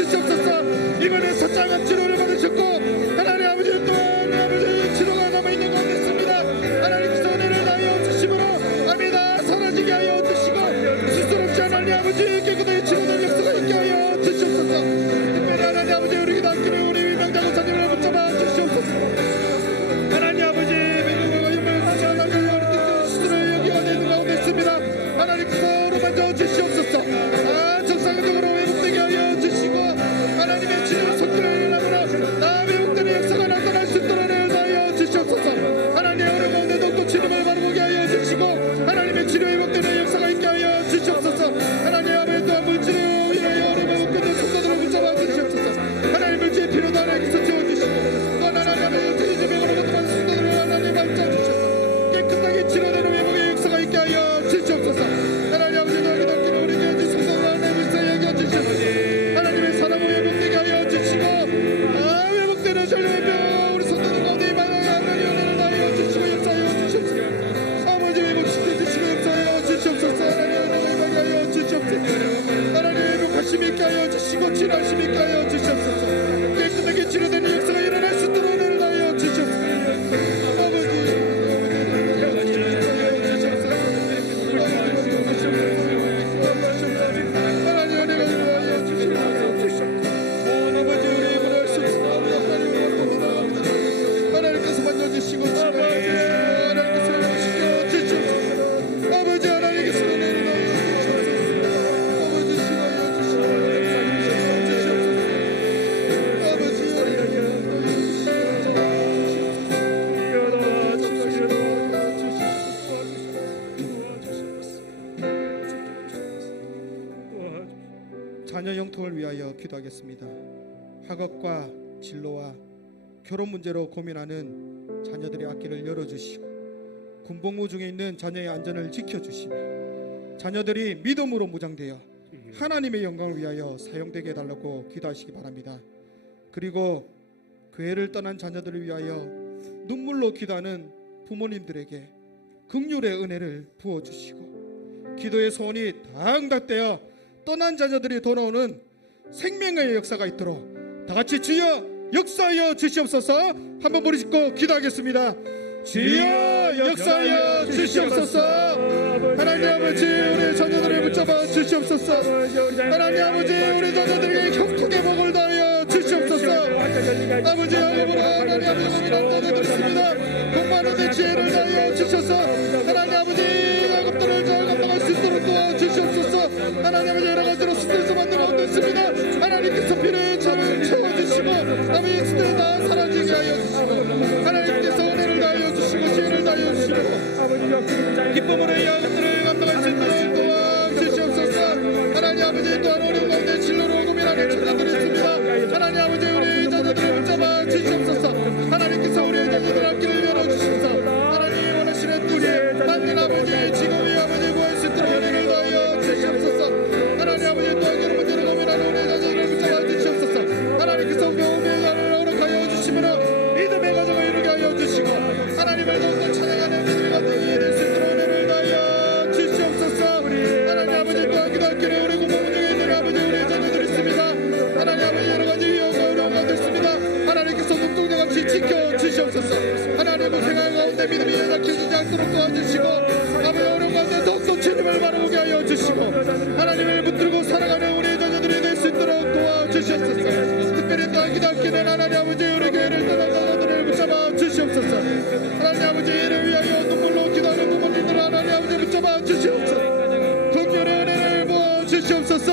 주시옵소서. 이번에 사장암 치료를 받으셨고 하나님 아버지 또한 아버지 치료가 남아있는 가운데 있습니다. 하나님께서 은혜를 다하여 주심으로 아미다 사라지게 하여 주시고 스스럽지 하나님 아버지 깨끗하게 치료된 역사가 있게 하여 주시옵소서. 특별히 하나님 아버지 우리 기도하기를 우리 위명자 권사님을 붙잡아 주시옵소서. 하나님 아버지 민국과 인물과 하나님 우리 뜻대로 스스로의 여기가 되는 가운데 있습니다. 하나님께서 우리 만져 주시옵소서. 정상적으로 회복되게 하여 주시고 하나님의 치료 속도를 남으로 나 회복되는 역사가 나타날 수 있도록 하여 주시옵소서. 하나님 우리 가운데 독도 치료를 바라보게 하여 주시고 하나님의 치료 회복되는 역사가 있게 하여 주시옵소서. 하나님 아버지 또한 물질로 인하여 우리 회복되는 속도들을 붙잡아 주시옵소서. 하나님 물질의 필요도 하나님께서 채워주시고 또한 하나님의 제주병으로부터 받은 속도들을 하나님 받자 주셔서 깨끗하게 치료되는 회복의 역사가 있게 하여 주시옵소서. 하나님 아버지 너에게 닿기를 우리 교회 성도를 하나님 의사에 여겨 주시옵소서. 하나님의 사랑을 회복되게 하여 주시고 회복되는 전류의 우리 성도들 가운데 임하여 하나님 은혜를 하여 주시고 역사하여 주시옵소서. 아버지 회복시켜 주시고 역사하여 주시옵소서. 하나님 은혜를 임하게 하여 주시옵소서. 하나님 회복하심 있게 하여 주시고 치료하심 있게 하여 주시옵소서. 깨끗하게 치료되는 역사가 일어날 수 있도록 은혜를 하여 주시옵소서. 하나님 은혜가 임하여 주시옵소서. 아버지 우리 입을 수 없습니다. 하나님께서 만져주시고 치료해주시고 하나님께서 회복시켜 주시옵소서. 아버지 하나님께서 은혜를 하여 주시옵소서. 아버지 치료하여 주시고 자녀 영통을 위하여 기도하겠습니다. 학업과 진로와 결혼 문제로 고민하는 자녀들의 앞길을 열어주시고 군복무 중에 있는 자녀의 안전을 지켜주시며 자녀들이 믿음으로 무장되어 하나님의 영광을 위하여 사용되게 해달라고 기도하시기 바랍니다. 그리고 교회를 떠난 자녀들을 위하여 눈물로 기도하는 부모님들에게 긍휼의 은혜를 부어주시고 기도의 소원이 다 응답되어 떠난 자녀들이 돌아오는 생명의 역사가 있도록 다같이 주여 역사하여 주시옵소서. 한번 머리 짚고 기도하겠습니다. 주여 역사하여 주시옵소서. 하나님 아버지 우리 자녀들을 붙잡아 주시옵소서. 하나님 아버지 우리 자녀들에게 형통의 복을 다하여 주시옵소서. 아버지 하나님 아버지 남자들 있습니다. 공부하는데 지혜를 다하여 주셔서 하나님 아버지 작업들을 잘 감당할 수 있도록 도와주시옵소서. 하나님 아버지 여러 가지로 스트레스 받는 가운데 있습니다. 하나님께서 필요의 잠을 채워주시고 아버지 스트레스 다 사라지게 하여 주시고 하나님께서 은혜를 다하여 주시고 지혜를 다하여 주시고 기쁨으로 이 아들을 감당할 수 있도록 도와주시옵소서. 하나님 아버지 또한 우리 가운데 진로로 고민하는 자녀들이 있습니다. 하나님 아버지 우리 자녀들을 붙잡아 주시옵소서. 하나님께서 우리 자녀들 앞길을 열어주시옵소서. 하나님 원하시는 뜻에 만든 아버지 지금 이 아버지 구할 수 있도록 은혜를 다하여 주시옵소서. 하나님 아버지 또한 여러 문제로 고민하는 우리 자녀들을 붙잡아 주시옵소서. 하나님께서 병음의 가를 허락하여 주시므로 믿음의 가정을 이루게 하여 주시고 하나님을 더욱더 찬양하는 믿음의 가정이 될 수 있도록 은혜를 다하여 주시옵소서. 하나님 아버지 또한 기도할기를 우리 공부문 중에 있는 아버지 우리 자녀들 있습니다. 하나님 아버지 여러 가지 위험과 어려운 가운데 있습니다. 하나님께서 눈동자같이 지켜주시옵소서. 하나님을 생활 가운데 믿음이 연약해지지 않도록 도와주시고 아버지 어려운 가운데 더욱더 주님을 바라보게 하여 주시고 하나님을 붙들고 살아가는 우리 자녀들이 될 수 있도록 도와주시옵소서. 특별히 또한 기도할기는 하나님 아버지 우리 교회를 떠난 자녀들을 붙잡아 주시옵소서. 하나님 아버지 이를 위하여 눈물로 기도하는 부모님들 하나님 아버지 붙잡아 주시옵소서. 긍휼의 은혜를 부어주시옵소서.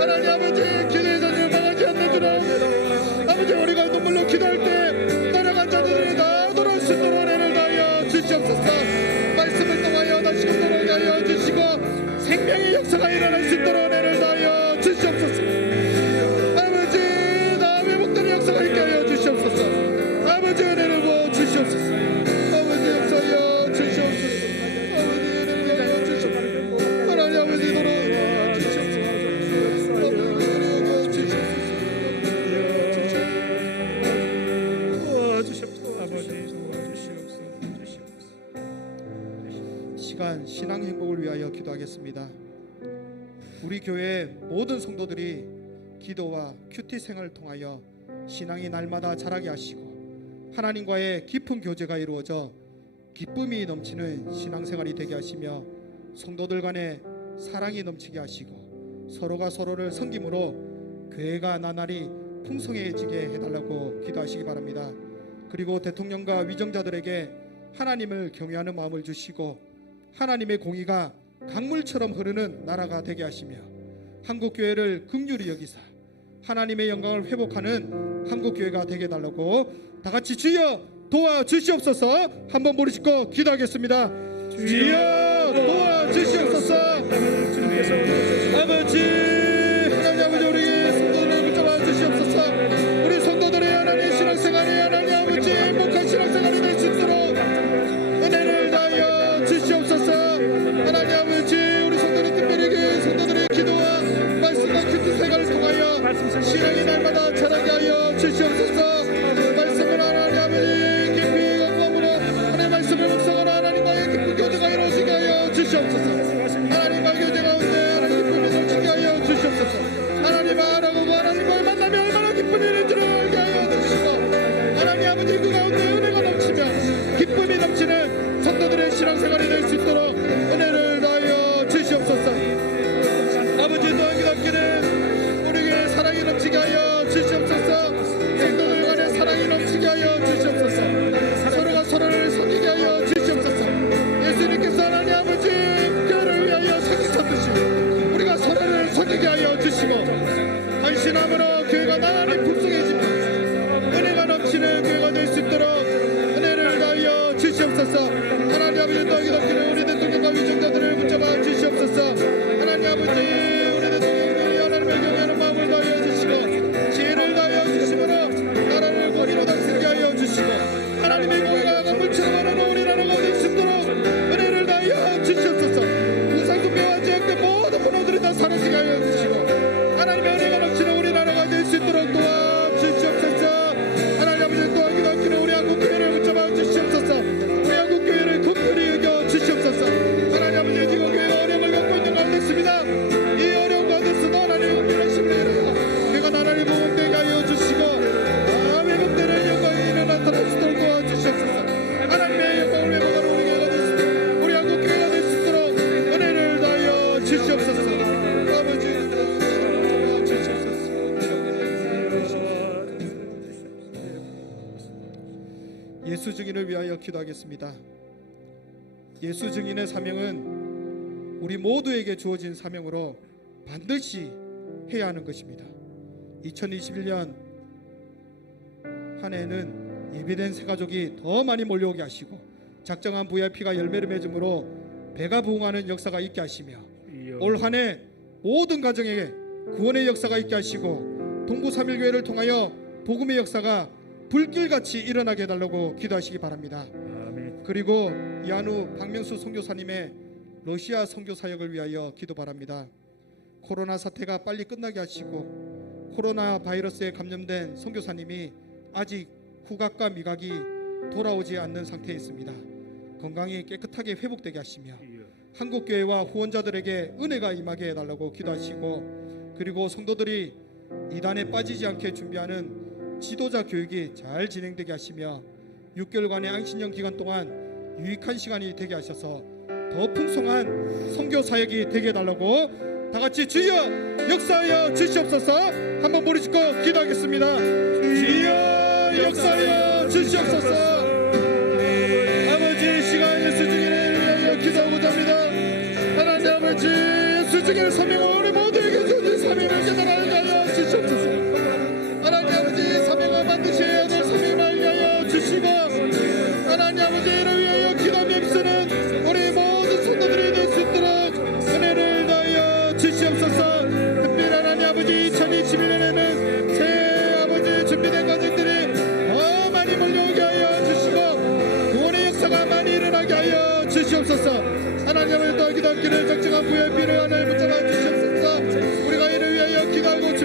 하나님 아버지 기도의 자녀를 망하지 않는 줄 알옵니다. 아버지 우리가 눈물로 기도할 때 떠나간 자녀들이 다 돌아올 수 있도록 은혜를 다하여 주시옵소서. 말씀을 통하여 다시금 돌아오게 하여 주시고 생명의 역사가 일어날 수 있도록 은혜를 다하여 주시옵소서. 아버지 나 회복되는 역사가 있게 하여 주시옵소서. 아버지 은혜를 부어 주시옵소서. 아버지 역사하여 주시옵소서. 아버지 은혜를 하여 주시옵소서. 하나님 아버지 돌아와 주시옵소서. 아버지 은혜를 부어 주시옵소서. 시간 신앙 행복을 위하여 기도하겠습니다. 우리 교회 모든 성도들이 기도와 큐티 생활을 통하여 신앙이 날마다 자라게 하시고 하나님과의 깊은 교제가 이루어져 기쁨이 넘치는 신앙생활이 되게 하시며 성도들 간에 사랑이 넘치게 하시고 서로가 서로를 섬김으로 교회가 나날이 풍성해지게 해달라고 기도하시기 바랍니다. 그리고 대통령과 위정자들에게 하나님을 경외하는 마음을 주시고 하나님의 공의가 강물처럼 흐르는 나라가 되게 하시며 한국교회를 긍휼히 여기사 하나님의 영광을 회복하는 한국교회가 되게 해달라고 다같이 주여 도와주시옵소서 한번 머리 짚고 기도하겠습니다. 주여 도와주시옵소서. 아버지 하나님 아버지 우리 성도들을 붙잡아 주시옵소서. 우리 성도들의 하나님 신앙생활이 하나님 아버지 행복한 신앙생활이 될 수 있도록 은혜를 다하여 주시옵소서. 하나님 아버지 우리 성도들 특별히 그 성도들의 기도와 말씀과 큐티 생활을 통하여 신앙이 날마다 자라게 하여 주시옵소서. 말씀을 하나님 아버지 깊이 경험으로 하나님의 말씀을 묵상하는 하나님과의 깊은 교제가 이루어지게 하여 주시옵소서. 하나님과의 교제 가운데 하나님 기쁨이 넘치게 하여 주시옵소서. 하나님 알아보고 하나님과의 만남이 얼마나 기쁜 일인지를 알게 하여 주시고 하나님 아버지 그 가운데 은혜가 넘치며 기쁨이 넘치는 성도들의 신앙생활이 될 수 있도록 은혜를 다하여 주시옵소서. 아버지 또한 기도하기는 우리에게 사랑이 넘치게 하여 주시옵소서. 성도들 간에 사랑이 넘치게 하여 주시옵소서. 서로가 서로를 섬기게 하여 주시옵소서. 예수님께서 하나님 아버지 교회를 위하여 섬기셨듯이 우리가 서로를 섬기게 하여 주시고 헌신함으로 교회가 나날이 풍성해지며 은혜가 넘치는 교회가 될 수 있도록 은혜를 다하여 주시옵소서. 하나님 아버지 또한 기도하기는 우리 대통령과 위정자들을 붙잡아 주시옵소서. 하나님 아버지 우리 대통령들이 하나님의 경외하는 마음을 다하여 주시고 지혜를 다하여 주시므로 나라를 권위로 다스리게 하여 주시고 하나님의 공의가 강물처럼 하나는 우리나라가 될 수 있도록 은혜를 다하여 주시옵소서. 우상숭배와 죄악된 모든 문화들이 다 사라지게 하여 주시고 하나님의 은혜가 넘치는 우리나라가 될 수 있도록 도와주시옵소서. 하나님 아버지 또한 기도하기는 우리 한국교회를 붙잡아 주시옵소서. 우리 한국교회를 긍휼히 여겨 주시옵소서. 하나님 아버지 지금 교회가 어려움을 겪고 있는 가운데있습니다. 이 어려움 가운데서도 하나님의 은혜를 심리하여 교회가 나라를 보복되게 하여 주시고 회복되는 영광이 나타날 수 있도록 도와주시옵소서. 하나님의 영광을 회복하는 우리 교회가 될 수 있도록 우리 한국교회가 될 수 있도록 은혜를 다하여 주시옵소서. 아버지 예수 증인을 위하여 기도하겠습니다. 예수 증인의 사명은 우리 모두에게 주어진 사명으로 반드시 해야 하는 것입니다. 2021년 한 해는 예비된 새가족이 더 많이 몰려오게 하시고 작정한 VIP가 열매를 맺음으로 배가 부흥하는 역사가 있게 하시며 올 한 해 모든 가정에게 구원의 역사가 있게 하시고 동부삼일교회를 통하여 복음의 역사가 불길같이 일어나게 해달라고 기도하시기 바랍니다. 그리고 이한우 박명수 선교사님의 러시아 선교 사역을 위하여 기도 바랍니다. 코로나 사태가 빨리 끝나게 하시고 코로나 바이러스에 감염된 선교사님이 아직 후각과 미각이 돌아오지 않는 상태에 있습니다. 건강이 깨끗하게 회복되게 하시며 한국교회와 후원자들에게 은혜가 임하게 해달라고 기도하시고 그리고 성도들이 이단에 빠지지 않게 준비하는 지도자 교육이 잘 진행되게 하시며 6개월간의 안신년 기간 동안 유익한 시간이 되게 하셔서 더 풍성한 선교 사역이 되게 해달라고 다같이 주여 역사하여 주시옵소서. 한번 머리 짚고 기도하겠습니다. 주여 역사하여 주시옵소서. 아버지 시간 예수 증인을 위하여 기도하고자 합니다. 하나님 아버지 예수 증인의 사명을 우리 모두에게 주신 사명을 깨달아게 하여 주시옵소서. 하나님 아버지 사명을 반드시 해야 될 사명을 위하여 주시고 하나님 아버지를 위하여 기도하며 힘쓰는 우리 모든 성도들이 될 수 있도록 은혜를 다하여 주시옵소서. 특별히 하나님 아버지 2021년에는 새 아버지 준비된 가족들이 더 많이 몰려오게 하여 주시고 구원의 역사가 많이 일어나게 하여 주시옵소서. 하나님 아버지 또 기도하기를 적정한 VIP를 하나님 붙잡아 주시옵소서. 우리가 이를 위하여 기도하고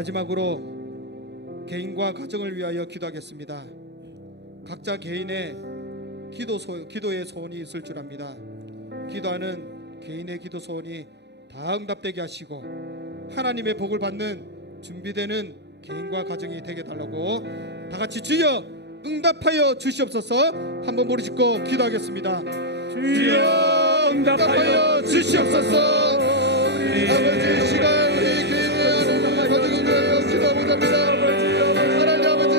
마지막으로 개인과 가정을 위하여 기도하겠습니다. 각자 개인의 기도의 소원이 있을 줄 압니다. 기도하는 개인의 기도 소원이 다 응답되게 하시고 하나님의 복을 받는 준비되는 개인과 가정이 되게 달라고 다 같이 주여 응답하여 주시옵소서. 한번 머리 짚고 기도하겠습니다. 주여 응답하여 주시옵소서. 아버지, 시간 우리 개인의 가정을 위하여 기도하고자 합니다. 하나님 아버지,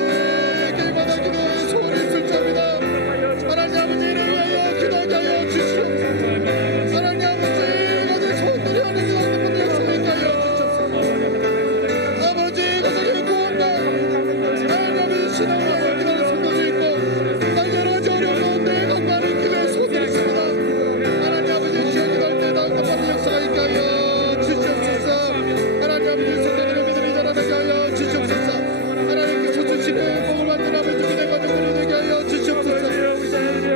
개인마다 기도의 소원이 있을 줄 압니다. 하나님 아버지를 위하여 기도하게 하여 주시옵소서. 하나님 아버지, 가정의 소원들이 하나님 앞에 역사하게 하여 주시옵소서. 아버지, 가정의 구원과 하나님 아버지 신앙을 위하여 기도하는 성도들 있고 날 여러 가지 어려운 가운데 강구하는 기도의 소원들이 있습니다. 하나님 아버지, 주여 기도할 때 다 응답하는 역사가 있게 하여 주시옵소서. 하나님 아버지, 성도들의 믿음이 자라나게 하여 주시옵소서. 하나님께서 주시는 복을 받는 아버지 기대 가정들이 되게 하여 주시옵소서.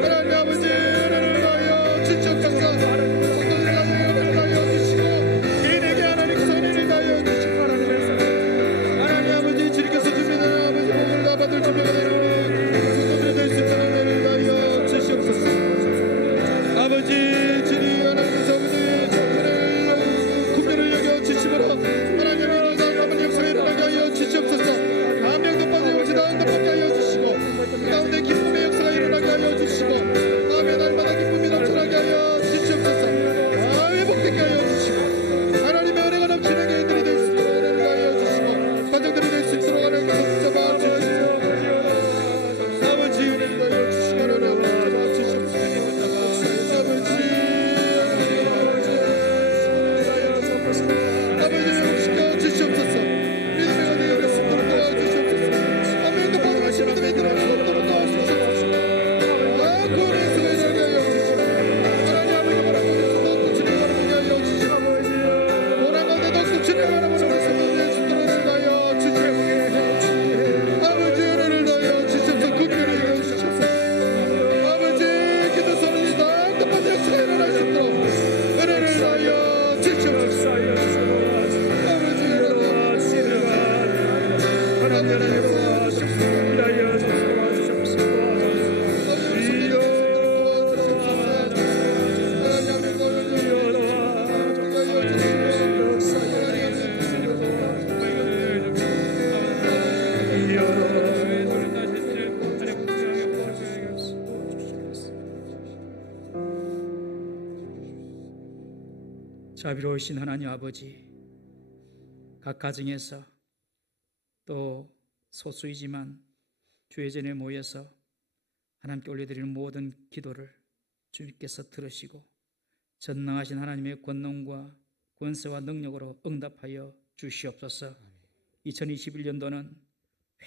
하나님 아버지, 은혜를 하여 주시옵소서. 성도들의 가정에 은혜를 하여 주시고 개인에게 하나님께서 은혜를 하여 주시고 하나님 아버지, 주님께서 주시는 아버지 복을 다 받을 준비가 되는 우리 성도들이 될 수 있도록 은혜를 하여 주시옵소서. 아버지, 주님 하나님께서 아버지 정권을 국민을 여겨 주시므로 하나님의 나아가는 역사에 일어나게 하여 주시옵소서. 감명도 빠짐없이 다 응답하게 하여 주시고 그 가운데 기쁨의 역사가 일어나게 하여 주시고 마음의 날마다 기쁨이 넘쳐나게 하여 주시옵소서. 회복되게 하여 주시고 하나님의 은혜가 넘치는 개인들이 될 수 있도록 은혜를 하여 주시고 가정들이 될 수 있도록 하나님께서 붙잡아 주시고 아버지, 은혜를 하여 주시고 하나님 붙잡아 주시옵소서. 아버지 영시켜 주시옵소서. 믿음의 가정이 될 수 있도록 도와주시옵소서. 아멘도 받으시는 믿음의 들어갈 수 있도록 도와주시옵소서. 구원의 수가 일어나게 하여 주시고 하나님 아버지 보란 가운데 덕도 주님 바라보게 하여 주시고 보란 가운데 덕도 주님 바라보는 성도들 될 수 있도록 하여 주시고 아버지, 은혜를 하여 주시옵소서. 긍휼히 여겨 주시옵소서. 아버지, 기도 소리가 다 응답받는 역사가 일어날 수 있도록 은혜를 하여 주시옵소서. 자비로우신 하나님 아버지, 각 가정에서 또 소수이지만 주의 전에 모여서 하나님께 올려드리는 모든 기도를 주님께서 들으시고 전능하신 하나님의 권능과 권세와 능력으로 응답하여 주시옵소서. 2021년도는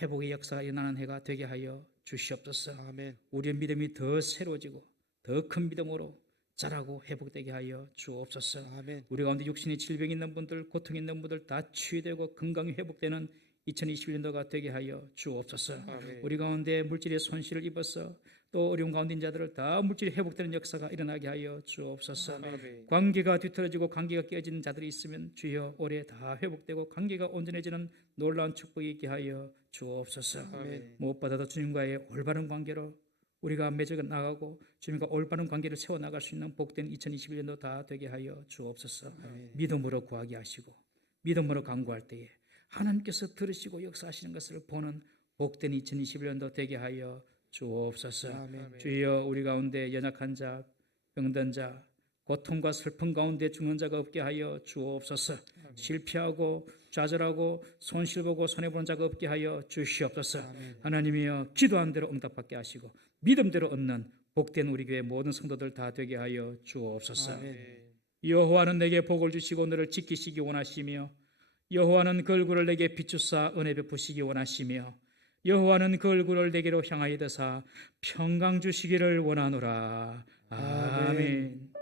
회복의 역사가 일어나는 해가 되게 하여 주시옵소서. 아멘. 우리의 믿음이 더 새로워지고 더 큰 믿음으로 자라고 회복되게 하여 주옵소서. 아멘. 우리 가운데 육신의 질병이 있는 분들, 고통이 있는 분들 다 치유되고 건강이 회복되는 2021년도가 되게 하여 주옵소서. 아멘. 우리 가운데 물질의 손실을 입어서 또 어려운 가운데 있는 자들을 다 물질이 회복되는 역사가 일어나게 하여 주옵소서. 아멘. 관계가 뒤틀어지고 관계가 깨어지는 자들이 있으면 주여 올해 다 회복되고 관계가 온전해지는 놀라운 축복이 있게 하여 주옵소서. 아멘. 무엇보다도 주님과의 올바른 관계로 우리가 맺어 나가고 주님과 올바른 관계를 세워나갈 수 있는 복된 2021년도 다 되게 하여 주옵소서. 아멘. 믿음으로 구하게 하시고 믿음으로 간구할 때에 하나님께서 들으시고 역사하시는 것을 보는 복된 2021년도 되게 하여 주옵소서. 아멘. 주여, 우리 가운데 연약한 자, 병든 자, 고통과 슬픔 가운데 죽는 자가 없게 하여 주옵소서. 실패하고 좌절하고 손실보고 손해보는 자가 없게 하여 주시옵소서. 하나님이여, 기도한 대로 응답받게 하시고 믿음대로 얻는 복된 우리 교회 모든 성도들 다 되게 하여 주옵소서. 아멘. 여호와는 내게 복을 주시고 너를 지키시기 원하시며 여호와는 그 얼굴을 내게 비추사 은혜 베푸시기 원하시며 여호와는 그 얼굴을 내게로 향하여 드사 평강 주시기를 원하노라. 아멘.